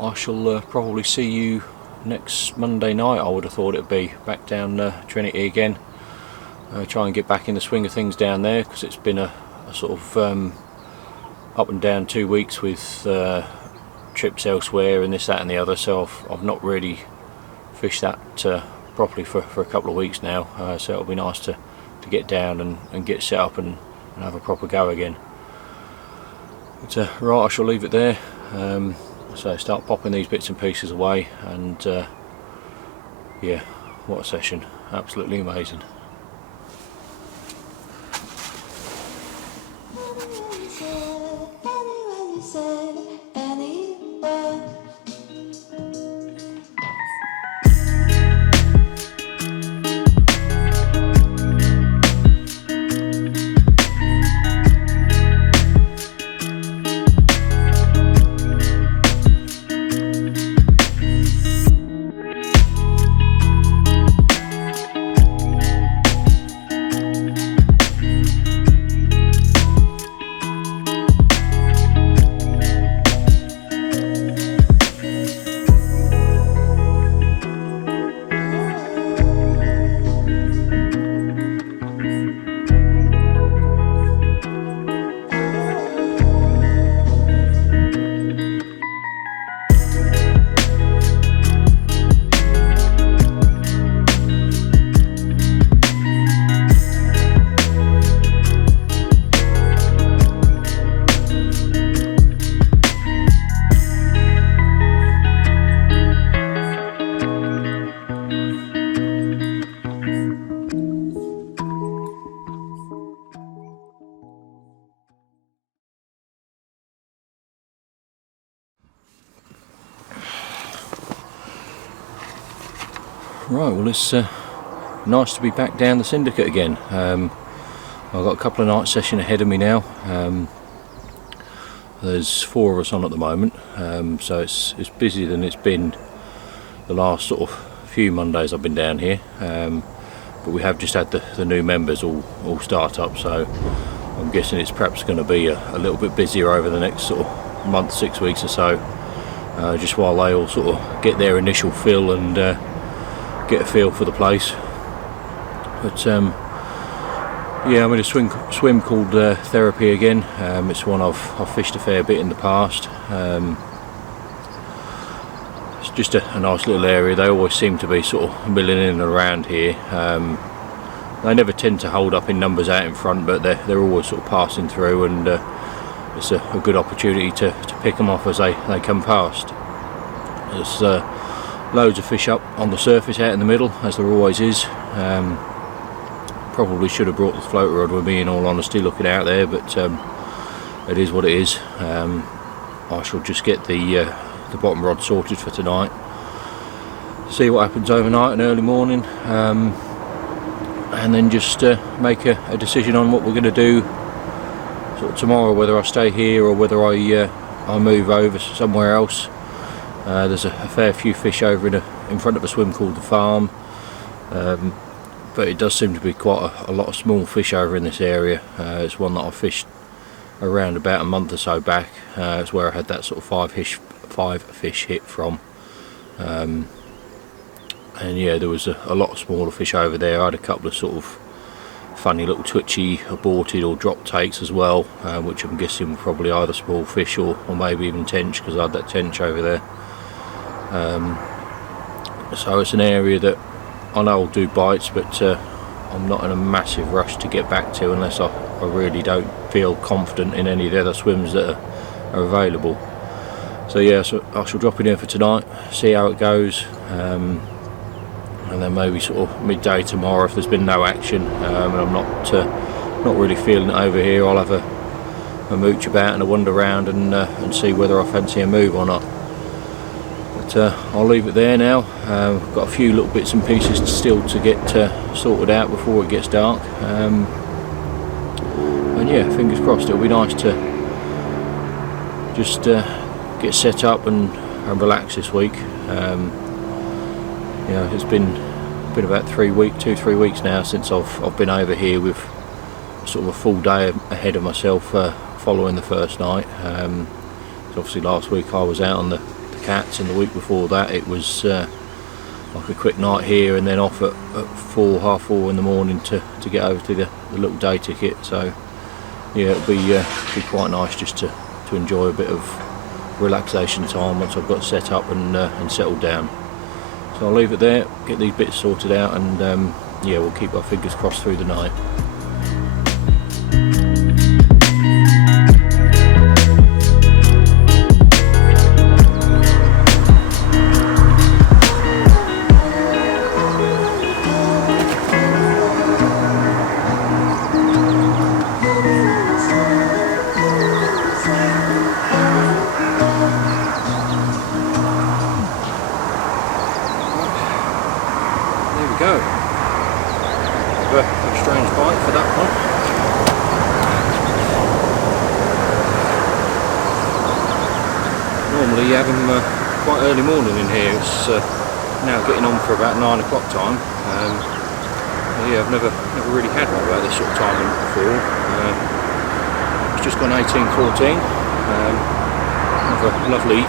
I shall probably see you next Monday night. I would have thought it'd be back down Trinity again. Try and get back in the swing of things down there, because it's been a sort of up and down 2 weeks with trips elsewhere and this, that and the other, so I've not really fished that properly for a couple of weeks now, so it'll be nice to get down and get set up and have a proper go again. But right, I shall leave it there. So start popping these bits and pieces away, and yeah, what a session, absolutely amazing. Right, well, it's nice to be back down the Syndicate again. I've got a couple of night sessions ahead of me now. There's 4 of us on at the moment, so it's busier than it's been the last sort of few Mondays I've been down here. But we have just had the new members all start up, so I'm guessing it's perhaps going to be a little bit busier over the next sort of month, 6 weeks or so, just while they all sort of get their initial fill and get a feel for the place. But yeah, I'm in a swim called Therapy again. It's one I've fished a fair bit in the past. It's just a nice little area. They always seem to be sort of milling in and around here. They never tend to hold up in numbers out in front, but they're always sort of passing through, and it's a good opportunity to pick them off as they come past. There's loads of fish up on the surface out in the middle, as there always is. Probably should have brought the floater rod with me, in all honesty, looking out there, but it is what it is. I shall just get the bottom rod sorted for tonight, see what happens overnight and early morning, and then just make a decision on what we're going to do sort of tomorrow, whether I stay here or whether I move over somewhere else. There's a fair few fish over in front of a swim called the Farm, but it does seem to be quite a lot of small fish over in this area. It's one that I fished around about a month or so back. It's where I had that sort of five fish hit from, and yeah, there was a lot of smaller fish over there. I had a couple of sort of funny little twitchy aborted or drop takes as well, which I'm guessing were probably either small fish or maybe even tench, because I had that tench over there. So it's an area that I know I'll do bites, but I'm not in a massive rush to get back to unless I really don't feel confident in any of the other swims that are available. So yeah, so I shall drop in here for tonight, see how it goes, and then maybe sort of midday tomorrow, if there's been no action and I'm not really feeling it over here, I'll have a mooch about and a wander around and see whether I fancy a move or not. But I'll leave it there now. I've got a few little bits and pieces still to get sorted out before it gets dark, and yeah, fingers crossed. It'll be nice to just get set up and relax this week. You know, it's been about 3 weeks now since I've been over here with sort of a full day ahead of myself following the first night. So obviously last week I was out on the cats, and the week before that it was like a quick night here and then off at half four in the morning to get over to the little day ticket. So yeah, it'll be quite nice just to enjoy a bit of relaxation time once I've got set up and settled down. So I'll leave it there, get these bits sorted out, and yeah, we'll keep our fingers crossed through the night. Go. A strange bite for that one. Normally you have them quite early morning in here. It's now getting on for about 9 o'clock time. Yeah, I've never really had one about this sort of time before. It's just gone 18:14. Another lovely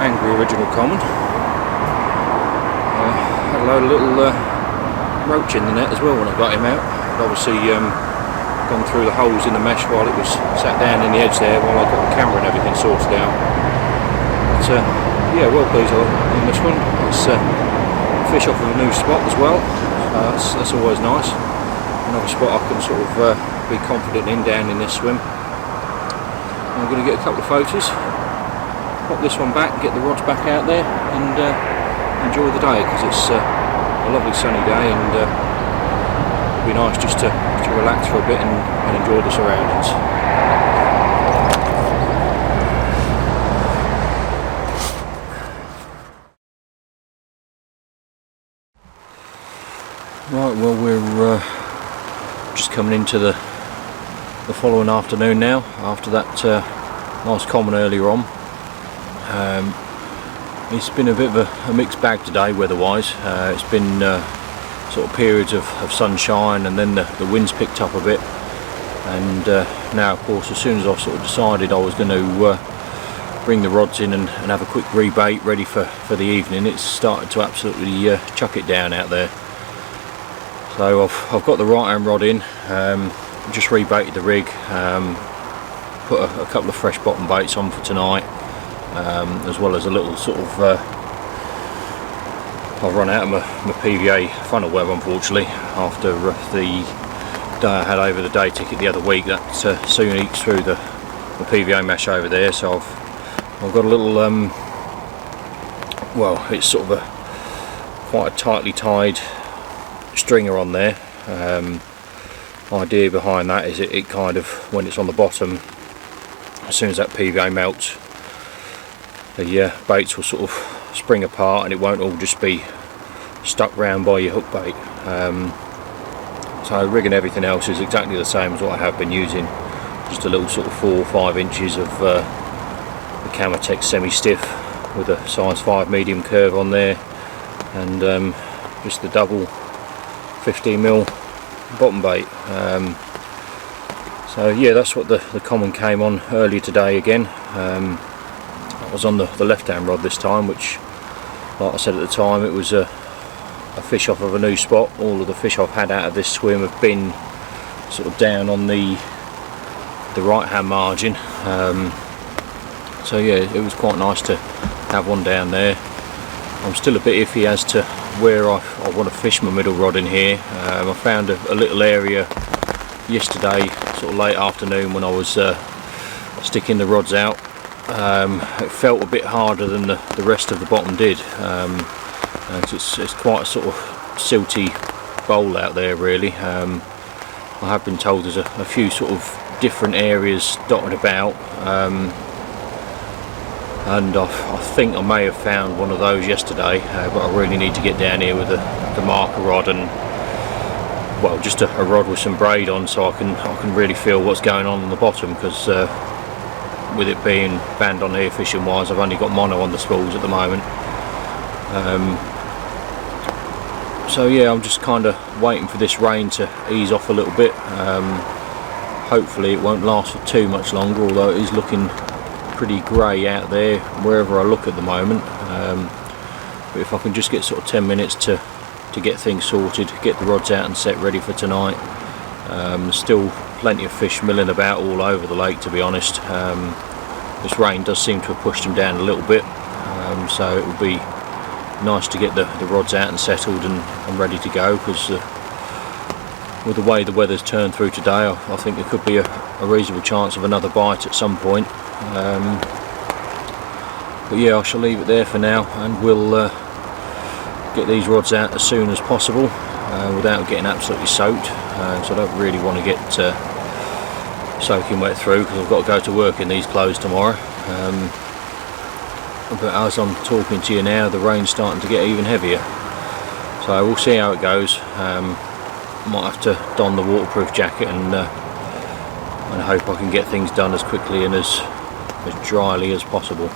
angry original common. Had a load of little roach in the net as well when I got him out. I'd obviously gone through the holes in the mesh while it was sat down in the edge there while I got the camera and everything sorted out. But yeah, well pleased on this one. It's fish off of a new spot as well. That's always nice. Another spot I can sort of be confident in down in this swim. I'm going to get a couple of photos, pop this one back, get the rods back out there, and enjoy the day, because it's a lovely sunny day, and it'll be nice just to relax for a bit and enjoy the surroundings. Right, well, we're just coming into the following afternoon now, after that nice common earlier on. It's been a bit of a mixed bag today weather-wise. It's been sort of periods of sunshine, and then the wind's picked up a bit, and now of course as soon as I've sort of decided I was going to bring the rods in and have a quick rebait ready for the evening, it's started to absolutely chuck it down out there. So I've got the right hand rod in, just rebaited the rig, put a couple of fresh bottom baits on for tonight, as well as a little sort of I've run out of my PVA funnel web, unfortunately, after the day I had over the day ticket the other week. That soon eats through the PVA mesh over there, so I've got a little well, it's sort of quite a tightly tied stringer on there, idea behind that is it kind of, when it's on the bottom, as soon as that PVA melts, the baits will sort of spring apart and it won't all just be stuck round by your hook bait. So rig and everything else is exactly the same as what I have been using, just a little sort of 4 or 5 inches of the Camatech semi-stiff with a size 5 medium curve on there, and just the double 15mm bottom bait. So yeah, that's what the common came on earlier today again. I was on the left hand rod this time, which, like I said at the time, it was a fish off of a new spot. All of the fish I've had out of this swim have been sort of down on the right hand margin. So yeah, it was quite nice to have one down there. I'm still a bit iffy as to where I want to fish my middle rod in here. I found a little area yesterday, sort of late afternoon, when I was sticking the rods out. It felt a bit harder than the rest of the bottom did. It's quite a sort of silty bowl out there really. I have been told there's a few sort of different areas dotted about, and I think I may have found one of those yesterday, but I really need to get down here with the marker rod and, well, just a rod with some braid on, so I can really feel what's going on the bottom, because with it being banned on here fishing wise, I've only got mono on the spools at the moment. So yeah, I'm just kind of waiting for this rain to ease off a little bit. Hopefully it won't last for too much longer, although it is looking pretty grey out there wherever I look at the moment. But if I can just get sort of 10 minutes to get things sorted, get the rods out and set ready for tonight. There's still plenty of fish milling about all over the lake, to be honest. This rain does seem to have pushed them down a little bit, so it will be nice to get the rods out and settled and ready to go, because with the way the weather's turned through today, I think there could be a reasonable chance of another bite at some point. But yeah, I shall leave it there for now, and we'll get these rods out as soon as possible without getting absolutely soaked. So I don't really want to get soaking wet through, because I've got to go to work in these clothes tomorrow. But as I'm talking to you now, the rain's starting to get even heavier, so we'll see how it goes. Might have to don the waterproof jacket and hope I can get things done as quickly and as dryly as possible.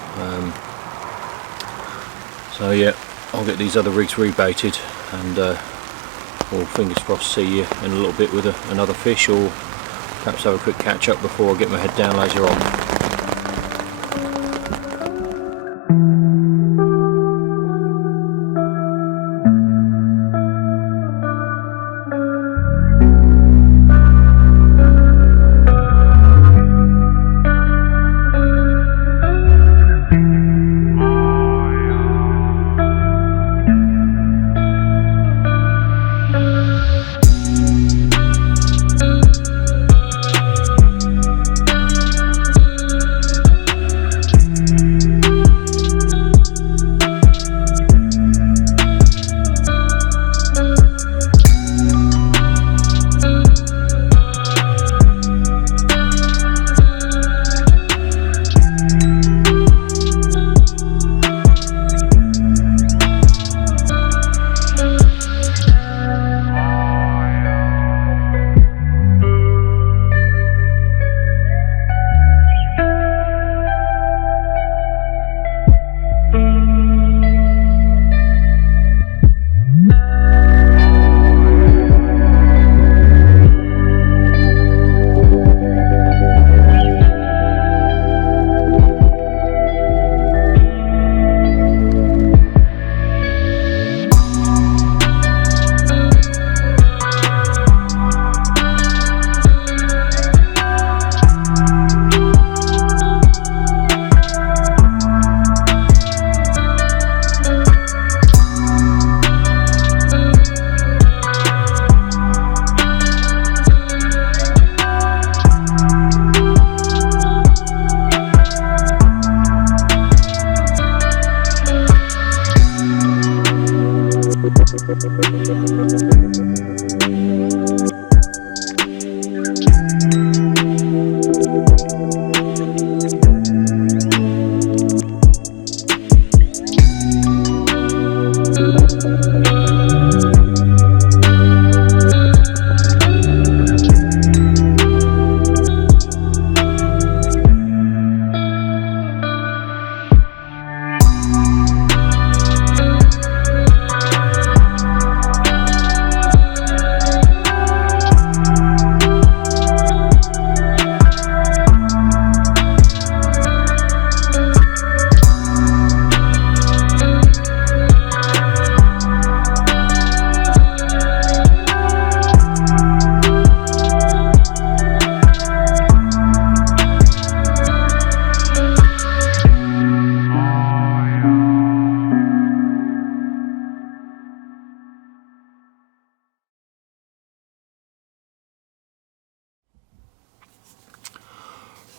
So yeah, I'll get these other rigs rebaited, and we'll, fingers crossed, see you in a little bit with another fish, or perhaps have a quick catch up before I get my head down later on.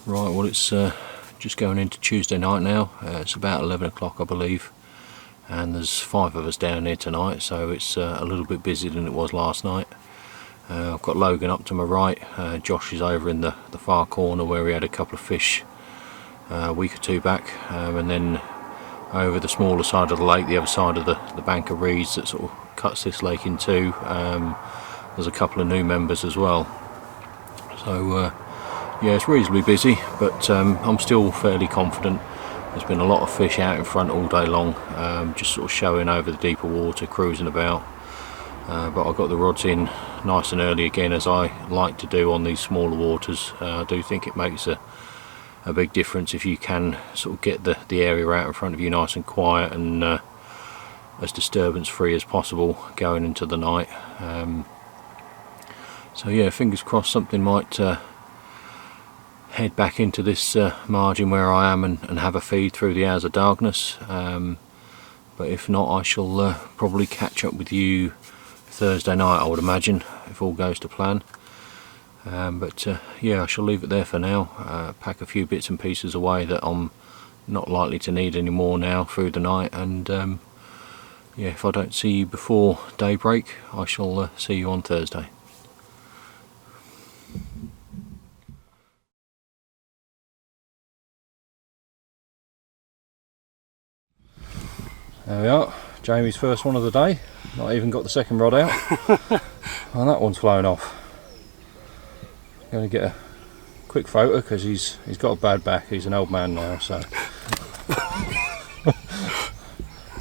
Right, well it's just going into Tuesday night now. It's about 11 o'clock I believe, and there's 5 of us down here tonight, so it's a little bit busier than it was last night. I've got Logan up to my right, Josh is over in the far corner where we had a couple of fish a week or 2 back, and then over the smaller side of the lake, the other side of the bank of reeds that sort of cuts this lake in two, there's a couple of new members as well. So yeah, it's reasonably busy, but I'm still fairly confident. There's been a lot of fish out in front all day long, just sort of showing over the deeper water, cruising about. But I've got the rods in nice and early again, as I like to do on these smaller waters. I do think it makes a big difference if you can sort of get the area out in front of you nice and quiet and as disturbance free as possible going into the night. So yeah, fingers crossed something might head back into this margin where I am and have a feed through the hours of darkness. But if not, I shall probably catch up with you Thursday night, I would imagine, if all goes to plan. But yeah, I shall leave it there for now. Pack a few bits and pieces away that I'm not likely to need anymore now through the night, and yeah, if I don't see you before daybreak, I shall see you on Thursday. There we are, Jamie's first one of the day. Not even got the second rod out, and that one's flown off. Going to get a quick photo because he's got a bad back. He's an old man now, so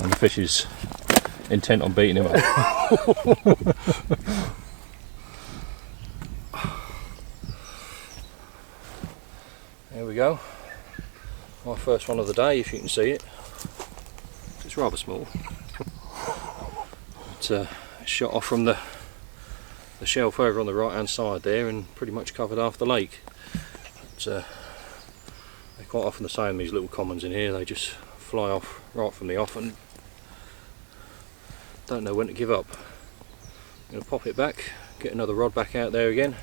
and the fish is intent on beating him up. There we go. My first one of the day, if you can see it. It's rather small. It's shot off from the shelf over on the right hand side there and pretty much covered half the lake. But, they're quite often the same, these little commons in here. They just fly off right from the off and don't know when to give up. I'm going to pop it back, get another rod back out there again.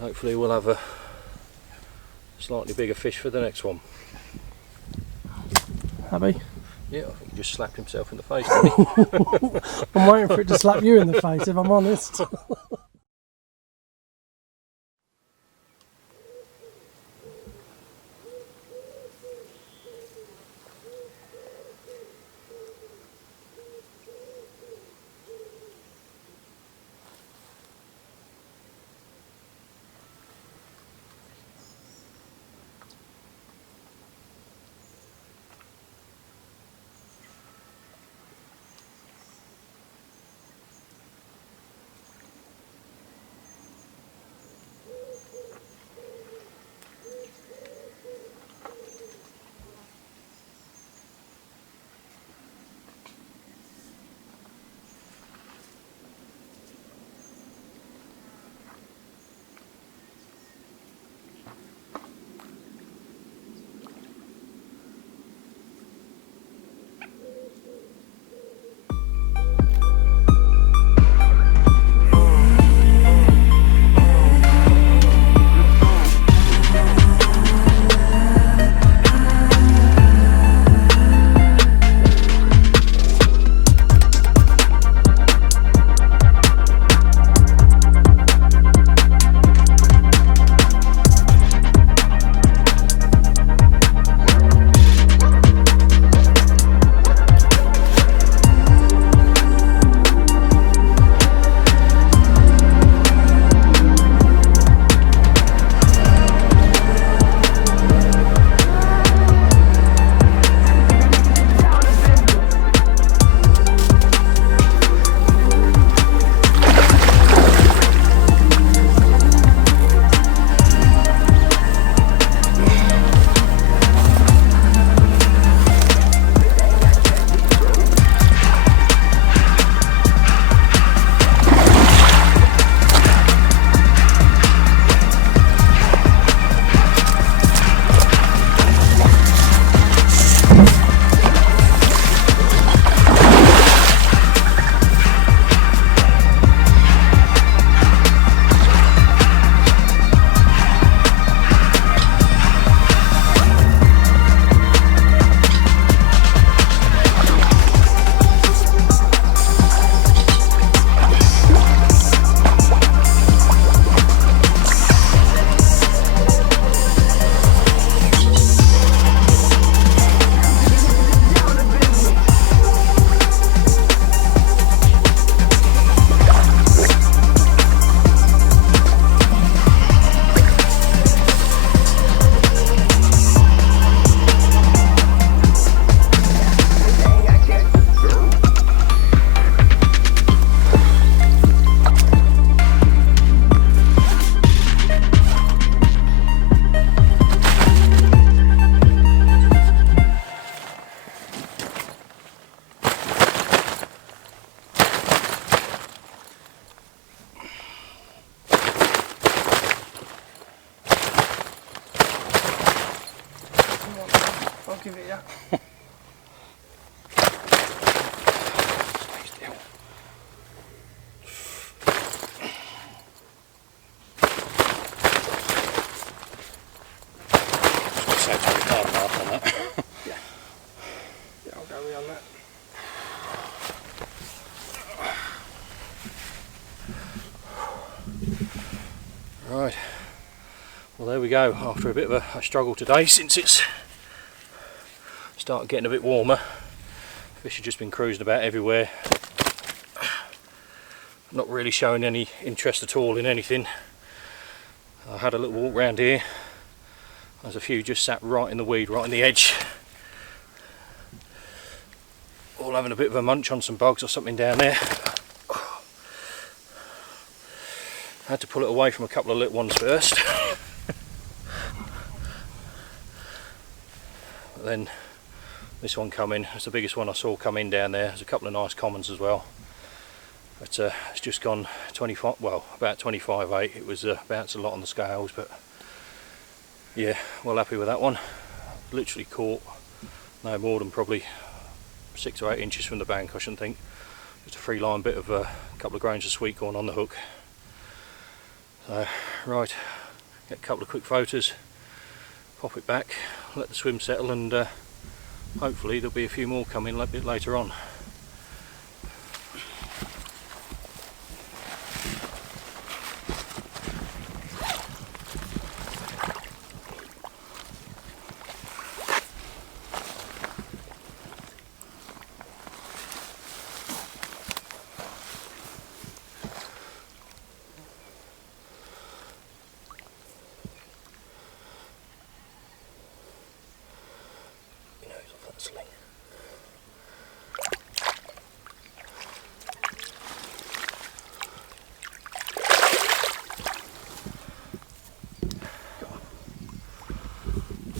Hopefully we'll have a slightly bigger fish for the next one. Happy? Yeah, I think he just slapped himself in the face, didn't he? I'm waiting for it to slap you in the face, if I'm honest. give it ya. Yeah, I'll go with on that. Right, well there we go, after a bit of a struggle today since it's started getting a bit warmer. Fish have just been cruising about everywhere, not really showing any interest at all in anything. I had a little walk round here, there's a few just sat right in the weed, right on the edge, all having a bit of a munch on some bugs or something down there. I had to pull it away from a couple of little ones first. But then this one come in, it's the biggest one I saw come in down there. There's a couple of nice commons as well. But it's just gone 25, well about 25.8. It was bounced a lot on the scales, but yeah, well happy with that one. Literally caught no more than probably 6 or 8 inches from the bank, I shouldn't think. Just a free line bit of a couple of grains of sweet corn on the hook. So, right, get a couple of quick photos, pop it back, let the swim settle, and hopefully there'll be a few more coming a bit later on.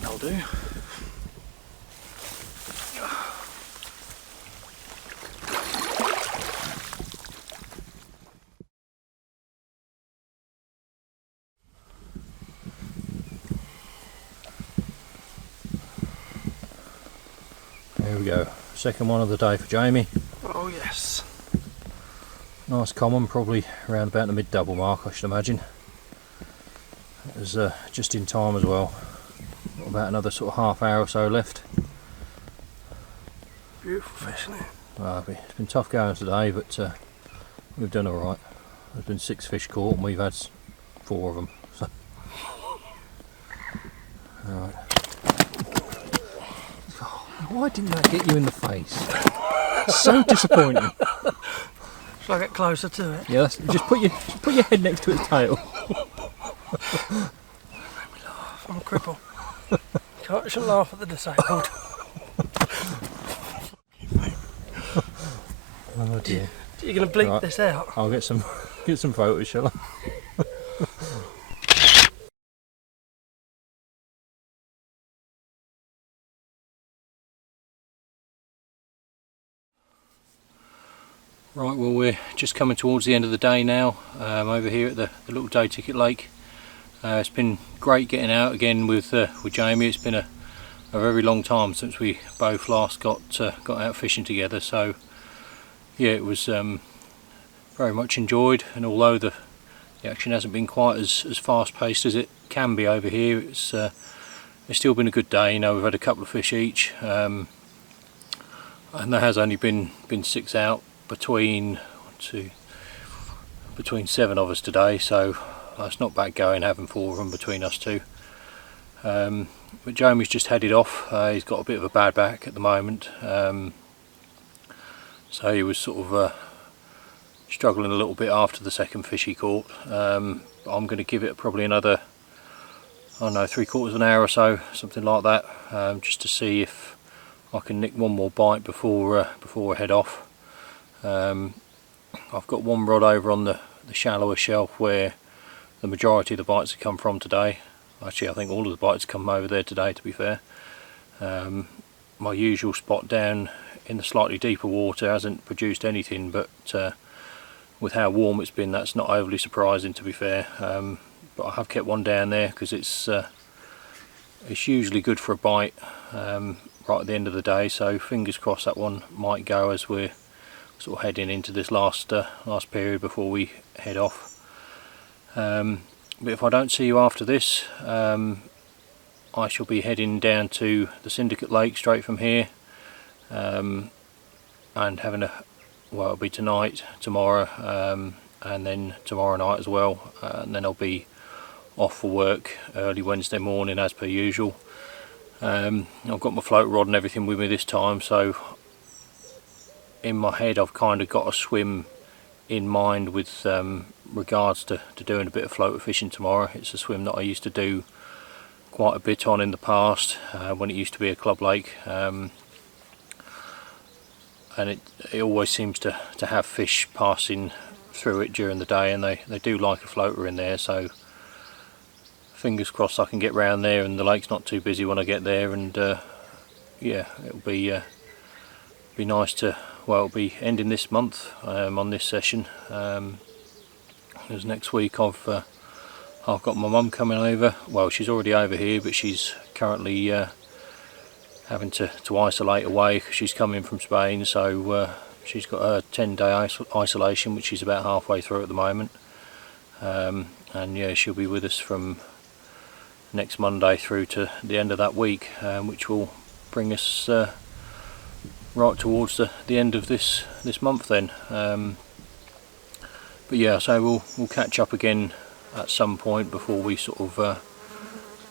That'll do. There we go, second one of the day for Jamie. Oh yes. Nice common, probably around about the mid-double mark, I should imagine. It was just in time as well. Got about another sort of half hour or so left. Beautiful fish, isn't it? Well, it's been tough going today, but we've done alright. There's been 6 fish caught and we've had 4 of them. So. Alright. Oh, why didn't that get you in the face? So disappointing. Shall I get closer to it? Yeah, just put your head next to its tail. I'm a cripple. Shouldn't laugh at the disabled. Oh dear. You're going to bleep Right. this out? I'll get some photos, shall I? Right, well we're just coming towards the end of the day now, over here at the little day ticket lake. It's been great getting out again with Jamie. It's been a very long time since we both last got out fishing together, so yeah, it was very much enjoyed, and although the action hasn't been quite as fast paced as it can be over here, it's still been a good day. You know, we've had a couple of fish each, and there has only been 6 out between 7 of us today, so that's not bad going, having 4 of them between us two. But Jamie's just headed off. He's got a bit of a bad back at the moment, so he was sort of struggling a little bit after the second fish he caught. I'm going to give it probably another, I don't know, 3/4 of an hour or so, something like that, just to see if I can nick one more bite before I head off. I've got one rod over on the shallower shelf where the majority of the bites have come from today. Actually, I think all of the bites come over there today, to be fair. My usual spot down in the slightly deeper water hasn't produced anything, but with how warm it's been, that's not overly surprising, to be fair. But I have kept one down there because it's usually good for a bite. right at the end of the day, so fingers crossed that one might go as we're sort of heading into this last period before we head off. But if I don't see you after this, I shall be heading down to the Syndicate Lake straight from here, and having well, it'll be tonight, tomorrow, and then tomorrow night as well, and then I'll be off for work early Wednesday morning as per usual. I've got my float rod and everything with me this time, so in my head I've kind of got a swim in mind with regards to doing a bit of floater fishing tomorrow. It's a swim that I used to do quite a bit on in the past, when it used to be a club lake, and it always seems to have fish passing through it during the day, and they do like a floater in there, so fingers crossed I can get round there and the lake's not too busy when I get there, and yeah, it'll be nice to, well, it'll be ending this month on this session, because next week I've got my mum coming over. Well, she's already over here, but she's currently having to isolate away because she's coming from Spain, so she's got a 10-day isolation, which she's about halfway through at the moment, and yeah, she'll be with us from next Monday through to the end of that week, which will bring us right towards the end of this month then. But yeah, so we'll catch up again at some point before we sort of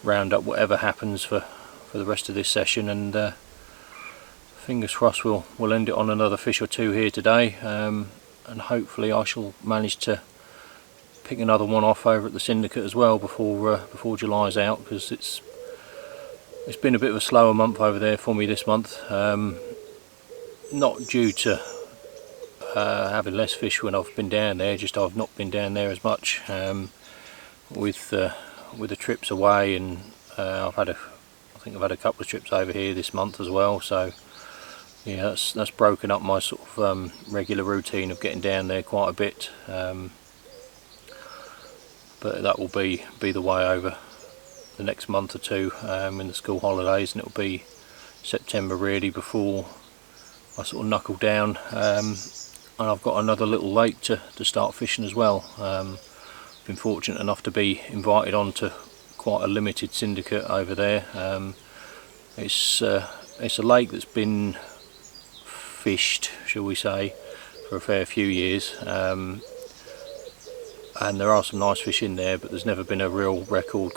round up whatever happens for the rest of this session, and fingers crossed we'll end it on another fish or two here today, and hopefully I shall manage to pick another one off over at the Syndicate as well before July's out, because it's been a bit of a slower month over there for me this month, not due to having less fish when I've been down there, just I've not been down there as much with the trips away, and I think I've had a couple of trips over here this month as well, so yeah, that's broken up my sort of regular routine of getting down there quite a bit, but that will be the way over the next month or two in the school holidays, and it'll be September really before I sort of knuckle down, and I've got another little lake to start fishing as well. Been fortunate enough to be invited on to quite a limited syndicate over there. It's a lake that's been fished, shall we say, for a fair few years, and there are some nice fish in there, but there's never been a real record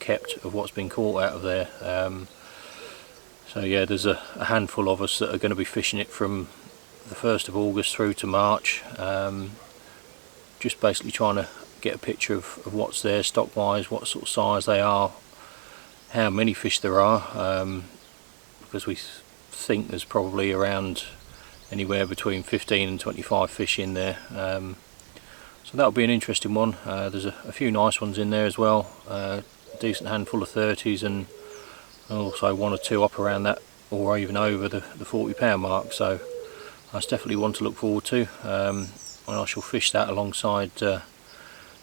kept of what's been caught out of there. So yeah, there's a handful of us that are going to be fishing it from the 1st of August through to March, just basically trying to get a picture of what's there stock wise, what sort of size they are, how many fish there are, because we think there's probably around anywhere between 15 and 25 fish in there, so that'll be an interesting one. There's a few nice ones in there as well, a decent handful of 30s, and also one or two up around that or even over the £40 mark, so that's definitely one to look forward to, and I shall fish that alongside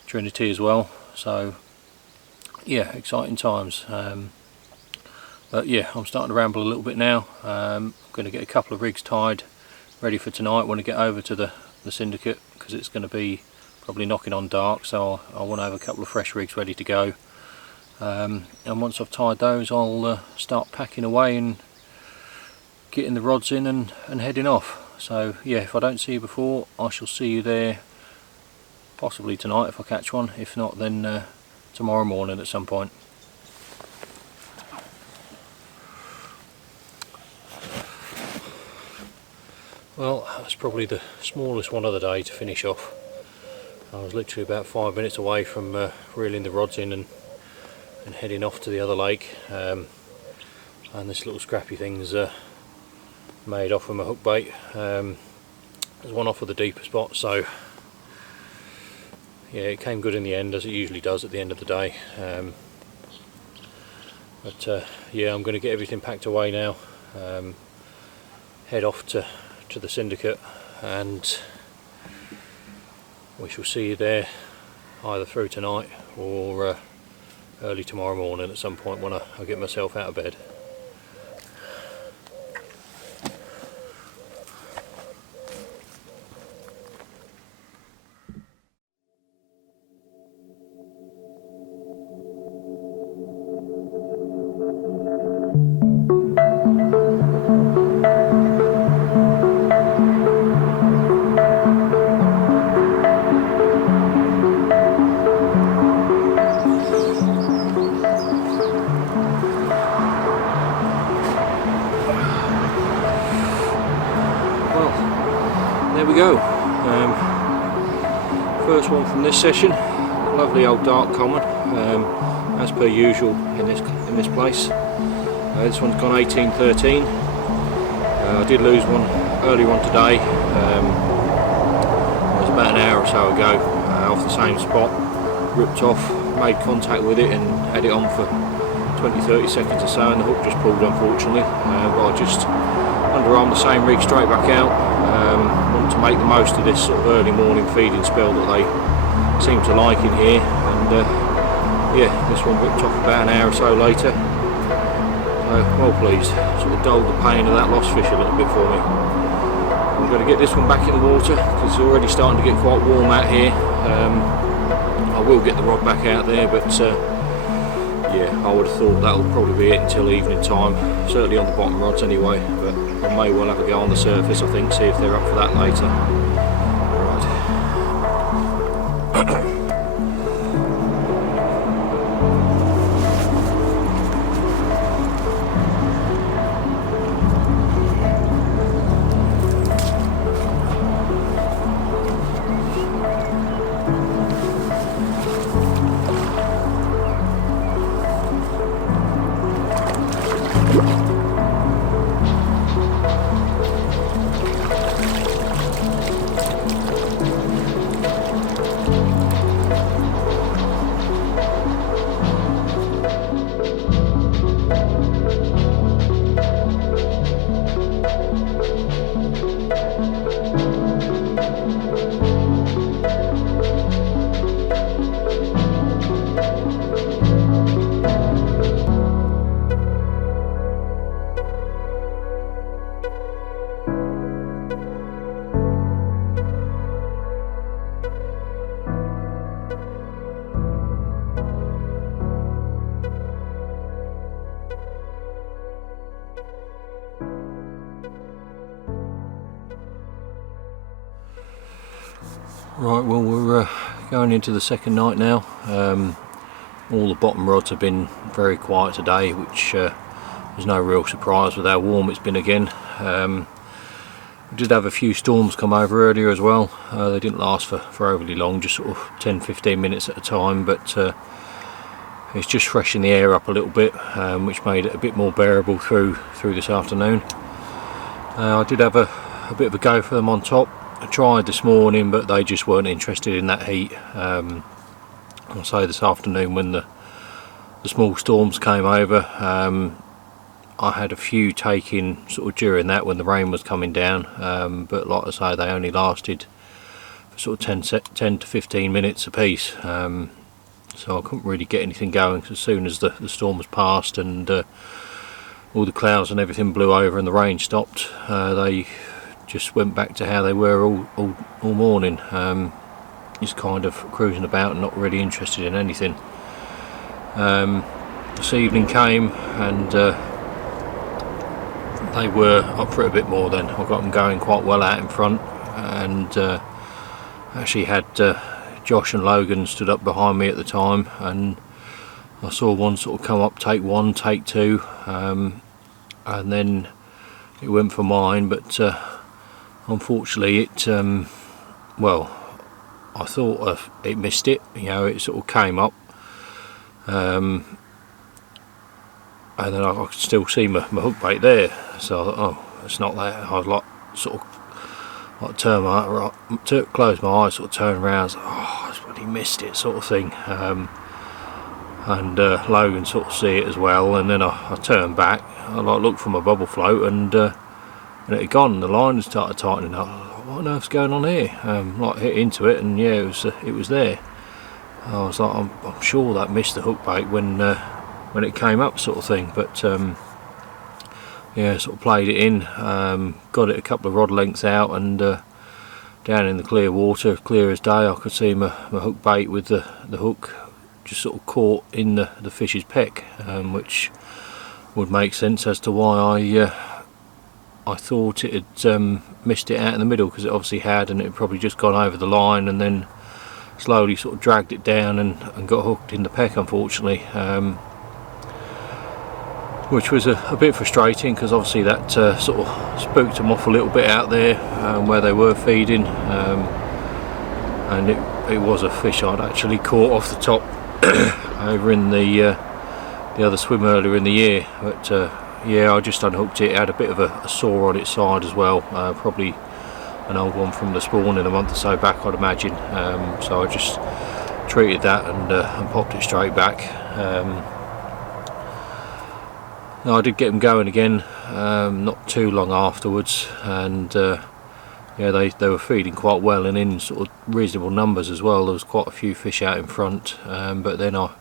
Trinity as well, so yeah, exciting times. But yeah, I'm starting to ramble a little bit now. I'm going to get a couple of rigs tied ready for tonight when I get over to the Syndicate, because it's going to be probably knocking on dark, so I want to have a couple of fresh rigs ready to go, and once I've tied those I'll start packing away and getting the rods in and heading off. So yeah, if I don't see you before, I shall see you there possibly tonight if I catch one, if not then tomorrow morning at some point. Well, that's probably the smallest one of the day to finish off. I was literally about 5 minutes away from reeling the rods in and heading off to the other lake, and this little scrappy thing's made off with my hook bait. There's one off with a deeper spot, so yeah, it came good in the end, as it usually does at the end of the day. But yeah, I'm going to get everything packed away now, head off to the Syndicate, and we shall see you there either through tonight or early tomorrow morning at some point when I get myself out of bed. First one from this session, lovely old dark common, as per usual in this place. This one's gone 1813. I did lose one earlier on today. It was about an hour or so ago, off the same spot, ripped off, made contact with it and had it on for 20-30 seconds or so, and the hook just pulled, unfortunately. But I just underarmed the same rig straight back out. Want to make the most of this sort of early morning feeding spell that they seem to like in here, and yeah, this one ripped off about an hour or so later. So well pleased, sort of dulled the pain of that lost fish a little bit for me. I'm going to get this one back in the water because it's already starting to get quite warm out here. I will get the rod back out there, but yeah, I would have thought that'll probably be it until evening time, certainly on the bottom rods anyway, but I may well have a go on the surface, I think, see if they're up for that later. Right. Right, well, we're going into the second night now. All the bottom rods have been very quiet today, which is no real surprise with how warm it's been again. We did have a few storms come over earlier as well. They didn't last for overly long, just sort of 10-15 minutes at a time, but it's just freshened the air up a little bit, which made it a bit more bearable through this afternoon. I did have a bit of a go for them on top. I tried this morning, but they just weren't interested in that heat. I'll say this afternoon when the small storms came over, I had a few taking sort of during that when the rain was coming down, but like I say, they only lasted for sort of 10 to 15 minutes a piece, so I couldn't really get anything going. As soon as the storm was past and all the clouds and everything blew over and the rain stopped, they just went back to how they were all morning, just kind of cruising about and not really interested in anything. This evening came and they were up for it a bit more then. I got them going quite well out in front, and actually had Josh and Logan stood up behind me at the time, and I saw one sort of come up, take one, take two, and then it went for mine, but unfortunately it, well, I thought it missed it, you know, it sort of came up, and then I could still see my hook bait there, so I thought, oh, it's not that. I'd like sort of like close my eyes, sort of turn around, so, oh, I really missed it, sort of thing. And Logan sort of see it as well, and then I turned back, I like looked for my bubble float, and it had gone, and the line had started tightening up. What on earth's going on here? Like hit into it, and yeah, it was there. I was like, I'm sure that missed the hook bait when it came up, sort of thing. But yeah, sort of played it in, got it a couple of rod lengths out, and down in the clear water, clear as day, I could see my hook bait with the hook just sort of caught in the fish's peck, which would make sense as to why I thought it had missed it out in the middle, because it obviously had, and it had probably just gone over the line and then slowly sort of dragged it down and got hooked in the peck, unfortunately, which was a bit frustrating, because obviously that sort of spooked them off a little bit out there where they were feeding, and it was a fish I'd actually caught off the top over in the other swim earlier in the year, but yeah, I just unhooked it. It had a bit of a sore on its side as well, probably an old one from the spawn in a month or so back, I'd imagine. So I just treated that and popped it straight back. No, I did get them going again not too long afterwards, and yeah, they were feeding quite well and in sort of reasonable numbers as well. There was quite a few fish out in front, but then I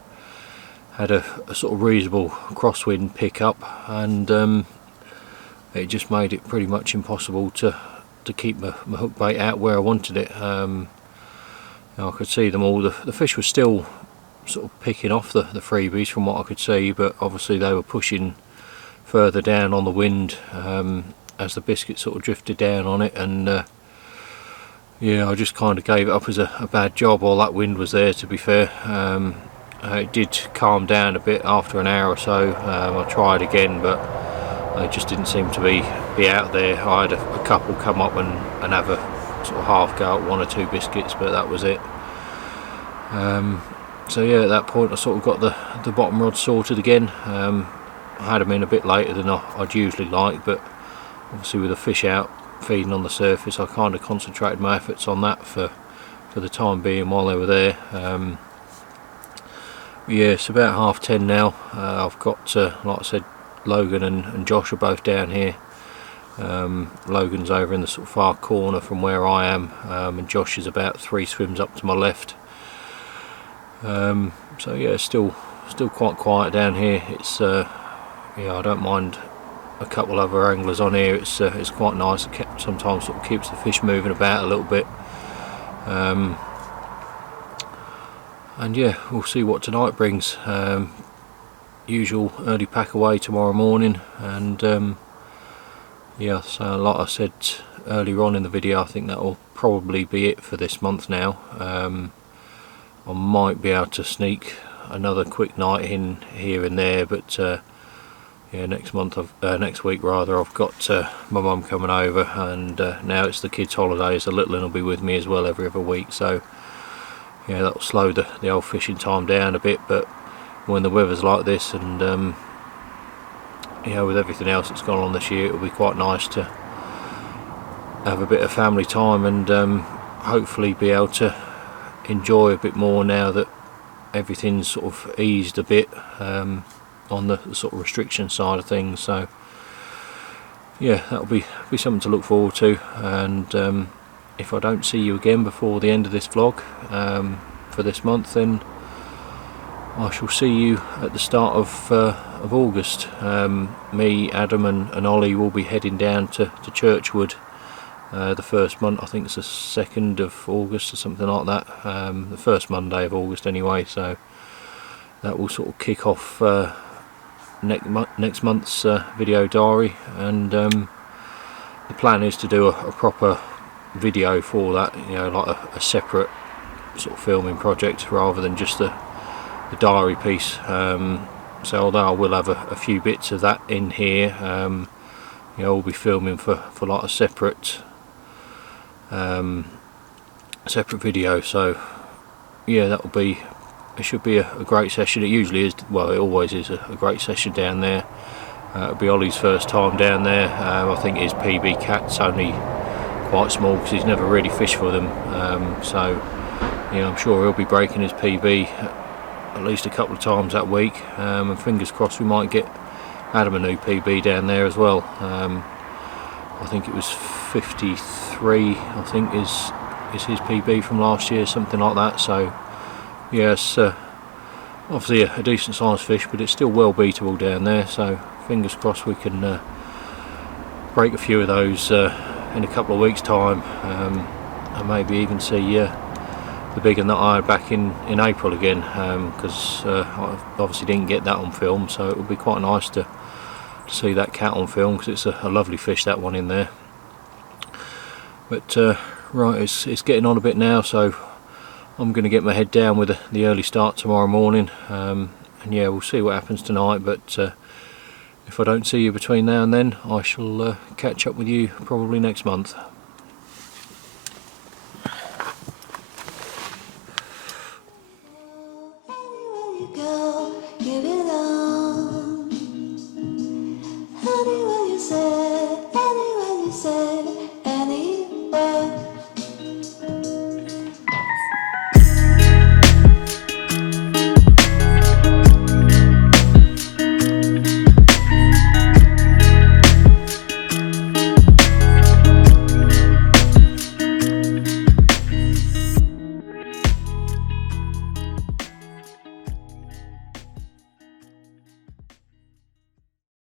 had a sort of reasonable crosswind pick up, and it just made it pretty much impossible to keep my hook bait out where I wanted it. You know, I could see them all. The fish were still sort of picking off the freebies from what I could see, but obviously they were pushing further down on the wind as the biscuit sort of drifted down on it, and yeah, I just kind of gave it up as a bad job while that wind was there, to be fair. It did calm down a bit after an hour or so. I tried again, but they just didn't seem to be out there. I had a couple come up and have a sort of half go at 1 or 2 biscuits, but that was it. So yeah, at that point I sort of got the bottom rod sorted again. I had them in a bit later than I'd usually like, but obviously with the fish out feeding on the surface, I kind of concentrated my efforts on that for the time being while they were there. Yeah, it's about 10:30 now. I've got, like I said, Logan and Josh are both down here. Logan's over in the sort of far corner from where I am, and Josh is about 3 swims up to my left. So yeah, it's still quite quiet down here. It's yeah, I don't mind a couple other anglers on here. It's quite nice. It sometimes sort of keeps the fish moving about a little bit. And yeah, we'll see what tonight brings. Usual early pack away tomorrow morning, and yeah, so like I said earlier on in the video, I think that will probably be it for this month now. I might be able to sneak another quick night in here and there, but yeah, next week rather, I've got my mum coming over, and now it's the kids' holidays. The little one will be with me as well every other week, so yeah, that will slow the old fishing time down a bit. But when the weather's like this, and you know, with everything else that's gone on this year, it'll be quite nice to have a bit of family time, and hopefully be able to enjoy a bit more now that everything's sort of eased a bit on the sort of restriction side of things. So yeah, that'll be something to look forward to, and if I don't see you again before the end of this vlog for this month, then I shall see you at the start of August. Me, Adam and Ollie will be heading down to Churchwood the first month. I think it's the 2nd of August or something like that, the first Monday of August anyway, so that will sort of kick off next month's video diary, and the plan is to do a proper video for that, you know, like a separate sort of filming project rather than just the diary piece. So although I will have a few bits of that in here, you know, I'll be filming for like a separate video. So yeah, it should be a great session. It usually is, well, it always is a great session down there. It'll be Ollie's first time down there. I think his PB cat's only quite small because he's never really fished for them, so you know, I'm sure he'll be breaking his PB at least a couple of times that week, and fingers crossed we might get Adam a new PB down there as well. I think it was 53, I think is his PB from last year, something like that. So yes, obviously a decent sized fish, but it's still well beatable down there, so fingers crossed we can break a few of those in a couple of weeks time, and maybe even see the big one that I had back in April again, because I obviously didn't get that on film, so it would be quite nice to see that cat on film, because it's a lovely fish, that one in there. But right, it's getting on a bit now, so I'm going to get my head down with the early start tomorrow morning, and yeah, we'll see what happens tonight. But if I don't see you between now and then, I shall catch up with you probably next month. you go.